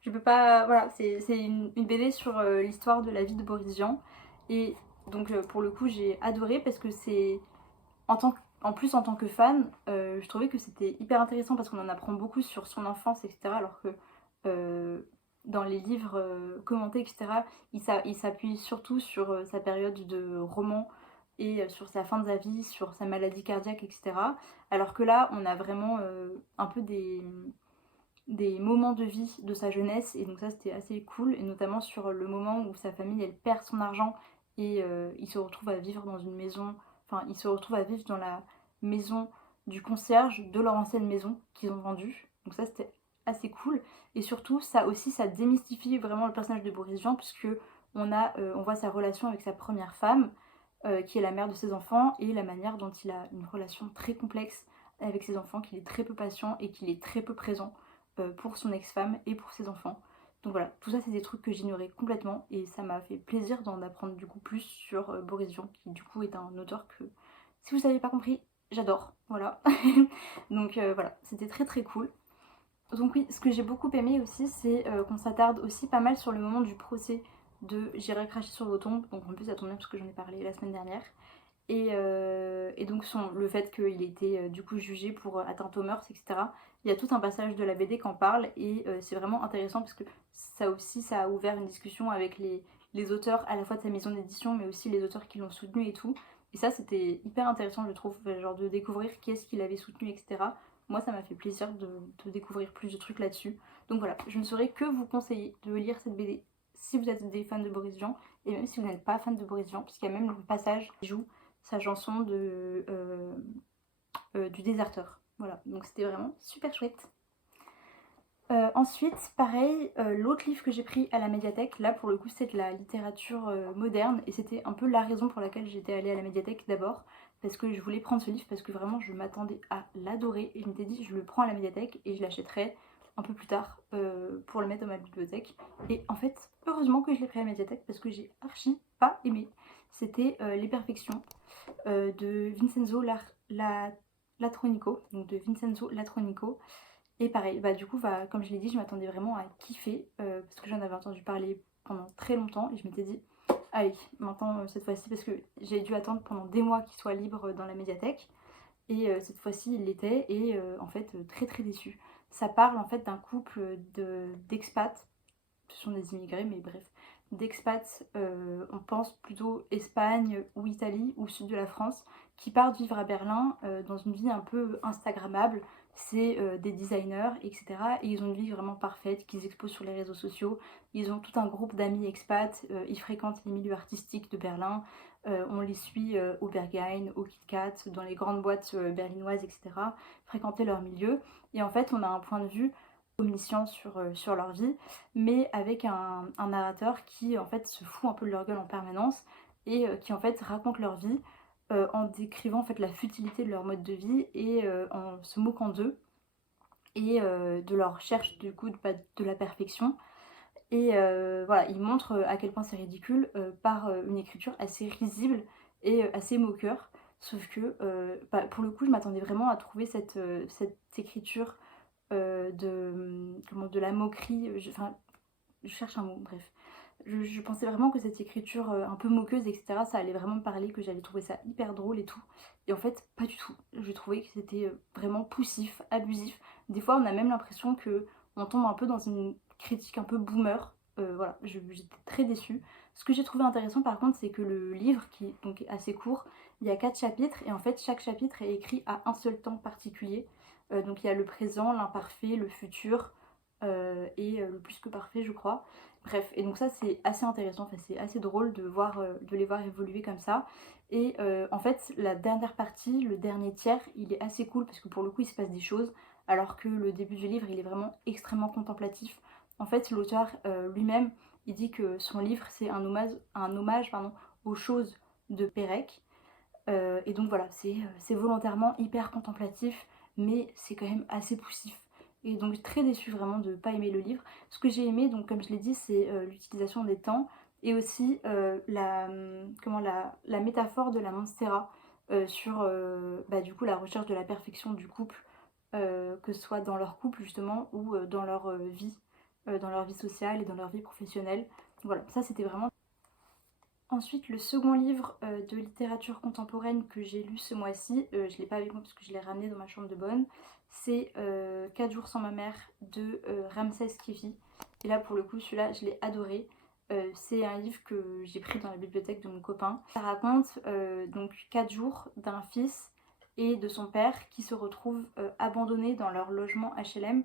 je peux pas. Voilà, c'est une BD sur l'histoire de la vie de Boris Vian. Et donc, pour le coup, j'ai adoré parce que c'est. En plus, en tant que fan, je trouvais que c'était hyper intéressant parce qu'on en apprend beaucoup sur son enfance, etc. Alors que euh, dans les livres commentés, etc., il s'appuie surtout sur sa période de roman et sur sa fin de sa vie, sur sa maladie cardiaque, etc. Alors que là, on a vraiment un peu des moments de vie de sa jeunesse et donc ça c'était assez cool et notamment sur le moment où sa famille elle perd son argent et il se retrouve à vivre dans une maison, enfin il se retrouve à vivre dans la maison du concierge de leur ancienne maison qu'ils ont vendue, donc ça c'était assez cool et surtout ça aussi ça démystifie vraiment le personnage de Boris Vian puisque on voit sa relation avec sa première femme qui est la mère de ses enfants et la manière dont il a une relation très complexe avec ses enfants, qu'il est très peu patient et qu'il est très peu présent pour son ex-femme et pour ses enfants. Donc voilà, tout ça c'est des trucs que j'ignorais complètement et ça m'a fait plaisir d'en apprendre du coup plus sur Boris Vian qui du coup est un auteur que, si vous n'avez pas compris, j'adore. Voilà. Donc voilà, c'était très très cool. Donc oui, ce que j'ai beaucoup aimé aussi, c'est qu'on s'attarde aussi pas mal sur le moment du procès de J'irai cracher sur vos tombes. Donc en plus ça tombe bien parce que j'en ai parlé la semaine dernière. Et donc le fait qu'il ait été du coup jugé pour atteinte aux mœurs, etc. Il y a tout un passage de la BD qui en parle et c'est vraiment intéressant parce que ça aussi ça a ouvert une discussion avec les auteurs à la fois de sa maison d'édition mais aussi les auteurs qui l'ont soutenu et tout. Et ça c'était hyper intéressant je trouve, genre de découvrir qui est-ce qui l'avait soutenu, etc. Moi ça m'a fait plaisir de découvrir plus de trucs là-dessus. Donc voilà, je ne saurais que vous conseiller de lire cette BD si vous êtes des fans de Boris Vian et même si vous n'êtes pas fan de Boris Vian, puisqu'il y a même le passage qui joue sa chanson du déserteur. Voilà, donc c'était vraiment super chouette. Ensuite, pareil, l'autre livre que j'ai pris à la médiathèque, là pour le coup c'est de la littérature moderne et c'était un peu la raison pour laquelle j'étais allée à la médiathèque d'abord parce que je voulais prendre ce livre parce que vraiment je m'attendais à l'adorer et je m'étais dit je le prends à la médiathèque et je l'achèterai un peu plus tard pour le mettre dans ma bibliothèque et en fait heureusement que je l'ai pris à la médiathèque parce que j'ai archi pas aimé. C'était Les Perfections de Vincenzo Latronico, donc de Vincenzo Latronico. Et pareil, bah du coup, bah, comme je l'ai dit, je m'attendais vraiment à kiffer parce que j'en avais entendu parler pendant très longtemps et je m'étais dit, allez, maintenant cette fois-ci, parce que j'ai dû attendre pendant des mois qu'il soit libre dans la médiathèque et cette fois-ci il l'était et en fait très très déçue. Ça parle en fait d'un couple d'expats, ce sont des immigrés, mais bref, d'expats, on pense plutôt Espagne ou Italie ou sud de la France, qui partent vivre à Berlin dans une vie un peu instagrammable. C'est des designers, etc. Et ils ont une vie vraiment parfaite qu'ils exposent sur les réseaux sociaux. Ils ont tout un groupe d'amis expats, ils fréquentent les milieux artistiques de Berlin. On les suit au Berghain, au KitKat, dans les grandes boîtes berlinoises, etc. Fréquenter leur milieu. Et en fait, on a un point de vue omniscient sur leur vie, mais avec un narrateur qui en fait se fout un peu de leur gueule en permanence et qui en fait raconte leur vie en décrivant en fait la futilité de leur mode de vie et en se moquant d'eux et de leur recherche du coup de la perfection. Et voilà, il montre à quel point c'est ridicule par une écriture assez risible et assez moqueur. Sauf que bah, pour le coup, je m'attendais vraiment à trouver cette écriture comment, de la moquerie, enfin, je cherche un mot, bref. Je pensais vraiment que cette écriture un peu moqueuse, etc., ça allait vraiment me parler, que j'allais trouver ça hyper drôle et tout. Et en fait, pas du tout. Je trouvais que c'était vraiment poussif, abusif. Des fois, on a même l'impression que on tombe un peu dans une critique un peu boomer. Voilà, j'étais très déçue. Ce que j'ai trouvé intéressant par contre, c'est que le livre, qui est donc assez court, il y a 4 chapitres et en fait, chaque chapitre est écrit à un seul temps particulier. Donc il y a le présent, l'imparfait, le futur et le plus que parfait, je crois. Bref, et donc ça c'est assez intéressant, enfin, c'est assez drôle de voir, de les voir évoluer comme ça. Et en fait, la dernière partie, le dernier tiers, il est assez cool parce que pour le coup, il se passe des choses, alors que le début du livre, il est vraiment extrêmement contemplatif. En fait, l'auteur lui-même, il dit que son livre, c'est un hommage pardon, aux choses de Pérec. Et donc voilà, c'est volontairement hyper contemplatif, mais c'est quand même assez poussif. Et donc très déçue vraiment de ne pas aimer le livre. Ce que j'ai aimé, donc comme je l'ai dit, c'est l'utilisation des temps et aussi la métaphore de la monstera sur bah, du coup la recherche de la perfection du couple, que ce soit dans leur couple justement ou dans leur vie sociale et dans leur vie professionnelle. Voilà, ça c'était vraiment. Ensuite, le second livre de littérature contemporaine que j'ai lu ce mois-ci, je ne l'ai pas avec moi parce que je l'ai ramené dans ma chambre de bonne, c'est 4 jours sans ma mère de Ramsès Kefi. Et là, pour le coup, celui-là, je l'ai adoré. C'est un livre que j'ai pris dans la bibliothèque de mon copain. Ça raconte donc 4 jours d'un fils et de son père qui se retrouvent abandonnés dans leur logement HLM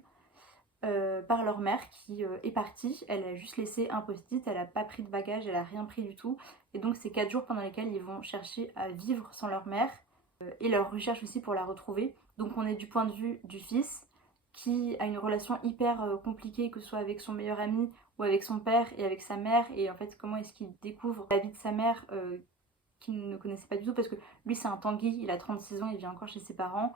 par leur mère qui est partie. Elle a juste laissé un post-it, elle n'a pas pris de bagages, elle a rien pris du tout. Et donc c'est 4 jours pendant lesquels ils vont chercher à vivre sans leur mère et leur recherche aussi pour la retrouver. Donc on est du point de vue du fils qui a une relation hyper compliquée, que ce soit avec son meilleur ami ou avec son père et avec sa mère. Et en fait comment est-ce qu'il découvre la vie de sa mère qu'il ne connaissait pas du tout, parce que lui c'est un Tanguy, il a 36 ans, il vit encore chez ses parents.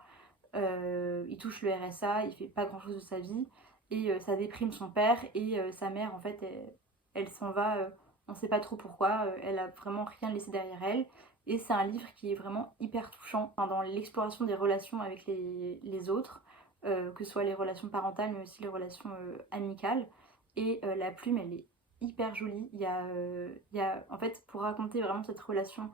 Il touche le RSA, il fait pas grand chose de sa vie et ça déprime son père et sa mère en fait elle s'en va, on sait pas trop pourquoi, elle a vraiment rien laissé derrière elle et c'est un livre qui est vraiment hyper touchant enfin, dans l'exploration des relations avec les autres, que ce soit les relations parentales mais aussi les relations amicales et la plume elle est hyper jolie, il y a en fait pour raconter vraiment cette relation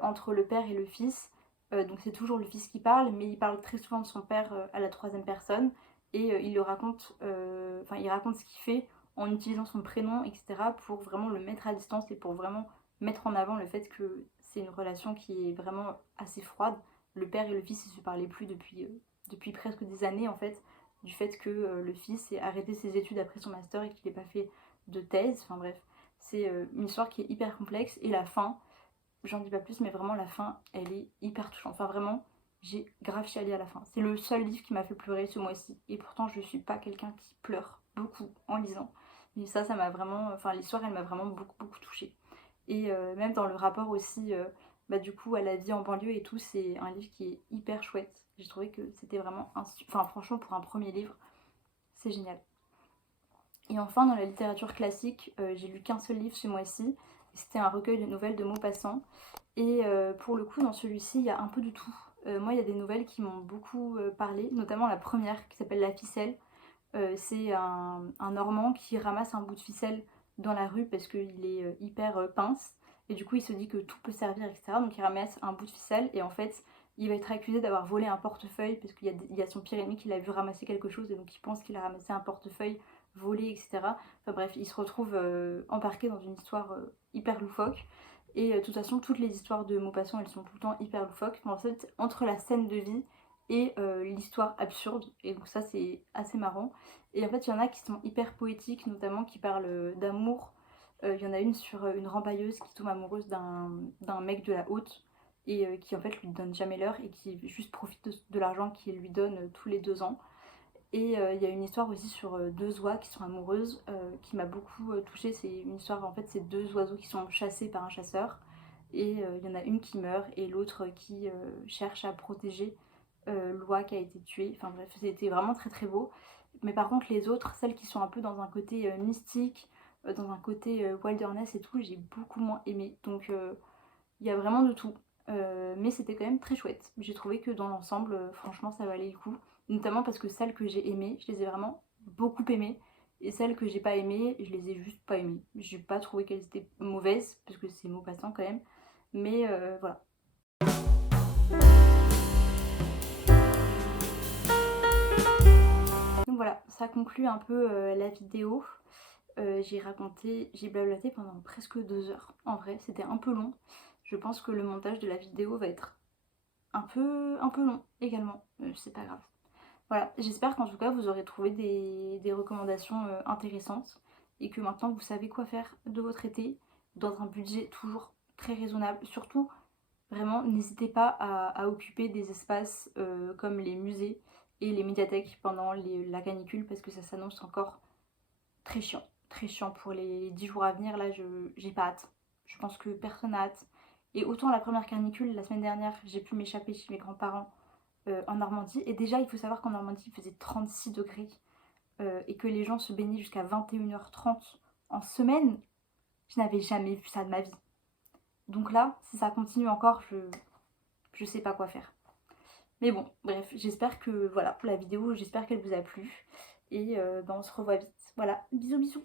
entre le père et le fils. Donc c'est toujours le fils qui parle, mais il parle très souvent de son père à la troisième personne et il le raconte, enfin il raconte ce qu'il fait en utilisant son prénom, etc. pour vraiment le mettre à distance et pour vraiment mettre en avant le fait que c'est une relation qui est vraiment assez froide. Le père et le fils, ils se parlaient plus depuis presque des années en fait, du fait que le fils ait arrêté ses études après son master et qu'il n'ait pas fait de thèse. Enfin bref, c'est une histoire qui est hyper complexe et la fin, j'en dis pas plus, mais vraiment la fin, elle est hyper touchante. Enfin vraiment, j'ai grave chialé à la fin. C'est le seul livre qui m'a fait pleurer ce mois-ci. Et pourtant, je suis pas quelqu'un qui pleure beaucoup en lisant. Mais ça m'a vraiment... Enfin, l'histoire, elle m'a vraiment beaucoup, beaucoup touchée. Et même dans le rapport aussi, bah, du coup, à la vie en banlieue et tout, c'est un livre qui est hyper chouette. J'ai trouvé que c'était vraiment... Enfin, franchement, pour un premier livre, c'est génial. Et enfin, dans la littérature classique, j'ai lu qu'un seul livre ce mois-ci. C'était un recueil de nouvelles de Maupassant. Et pour le coup, dans celui-ci, il y a un peu de tout. Moi, il y a des nouvelles qui m'ont beaucoup parlé, notamment la première qui s'appelle La ficelle. C'est un Normand qui ramasse un bout de ficelle dans la rue parce qu'il est hyper pince. Et du coup, il se dit que tout peut servir, etc. Donc, il ramasse un bout de ficelle et en fait, il va être accusé d'avoir volé un portefeuille parce il y a son pire ennemi qui l'a vu ramasser quelque chose et donc il pense qu'il a ramassé un portefeuille volé, etc. Enfin bref, il se retrouve embarqué dans une histoire hyper loufoque. Et de toute façon, toutes les histoires de Maupassant, elles sont tout le temps hyper loufoques. En fait, entre la scène de vie et l'histoire absurde. Et donc ça, c'est assez marrant. Et en fait, il y en a qui sont hyper poétiques, notamment qui parlent d'amour. Il y en a une sur une rempailleuse qui tombe amoureuse d'un mec de la haute et qui en fait lui donne jamais l'heure et qui juste profite de l'argent qu'il lui donne tous les 2 ans. Et il y a une histoire aussi sur deux oies qui sont amoureuses qui m'a beaucoup touchée. C'est une histoire, en fait, c'est deux oiseaux qui sont chassés par un chasseur. Et il y en a une qui meurt et l'autre qui cherche à protéger l'oie qui a été tuée. Enfin bref, c'était vraiment très très beau. Mais par contre, les autres, celles qui sont un peu dans un côté mystique, dans un côté wilderness et tout, j'ai beaucoup moins aimé. Donc il y a vraiment de tout. Mais c'était quand même très chouette. J'ai trouvé que dans l'ensemble, franchement, ça valait le coup. Notamment parce que celles que j'ai aimées, je les ai vraiment beaucoup aimées. Et celles que j'ai pas aimées, je les ai juste pas aimées. J'ai pas trouvé qu'elles étaient mauvaises, parce que c'est Maupassant quand même. Mais voilà. Donc voilà, ça conclut un peu la vidéo. J'ai blablaté pendant presque 2 heures. En vrai, c'était un peu long. Je pense que le montage de la vidéo va être un peu long également. C'est pas grave. Voilà, j'espère qu'en tout cas vous aurez trouvé des recommandations intéressantes et que maintenant vous savez quoi faire de votre été dans un budget toujours très raisonnable. Surtout, vraiment, n'hésitez pas à occuper des espaces comme les musées et les médiathèques pendant la canicule parce que ça s'annonce encore très chiant. Très chiant pour les 10 jours à venir. Là, j'ai pas hâte. Je pense que personne n'a hâte. Et autant la première canicule, la semaine dernière, j'ai pu m'échapper chez mes grands-parents en Normandie. Et déjà, il faut savoir qu'en Normandie, il faisait 36 degrés et que les gens se baignaient jusqu'à 21h30 en semaine. Je n'avais jamais vu ça de ma vie. Donc là, si ça continue encore, je sais pas quoi faire. Mais bon, bref, j'espère que voilà, pour la vidéo, j'espère qu'elle vous a plu. Et on se revoit vite. Voilà, bisous bisous.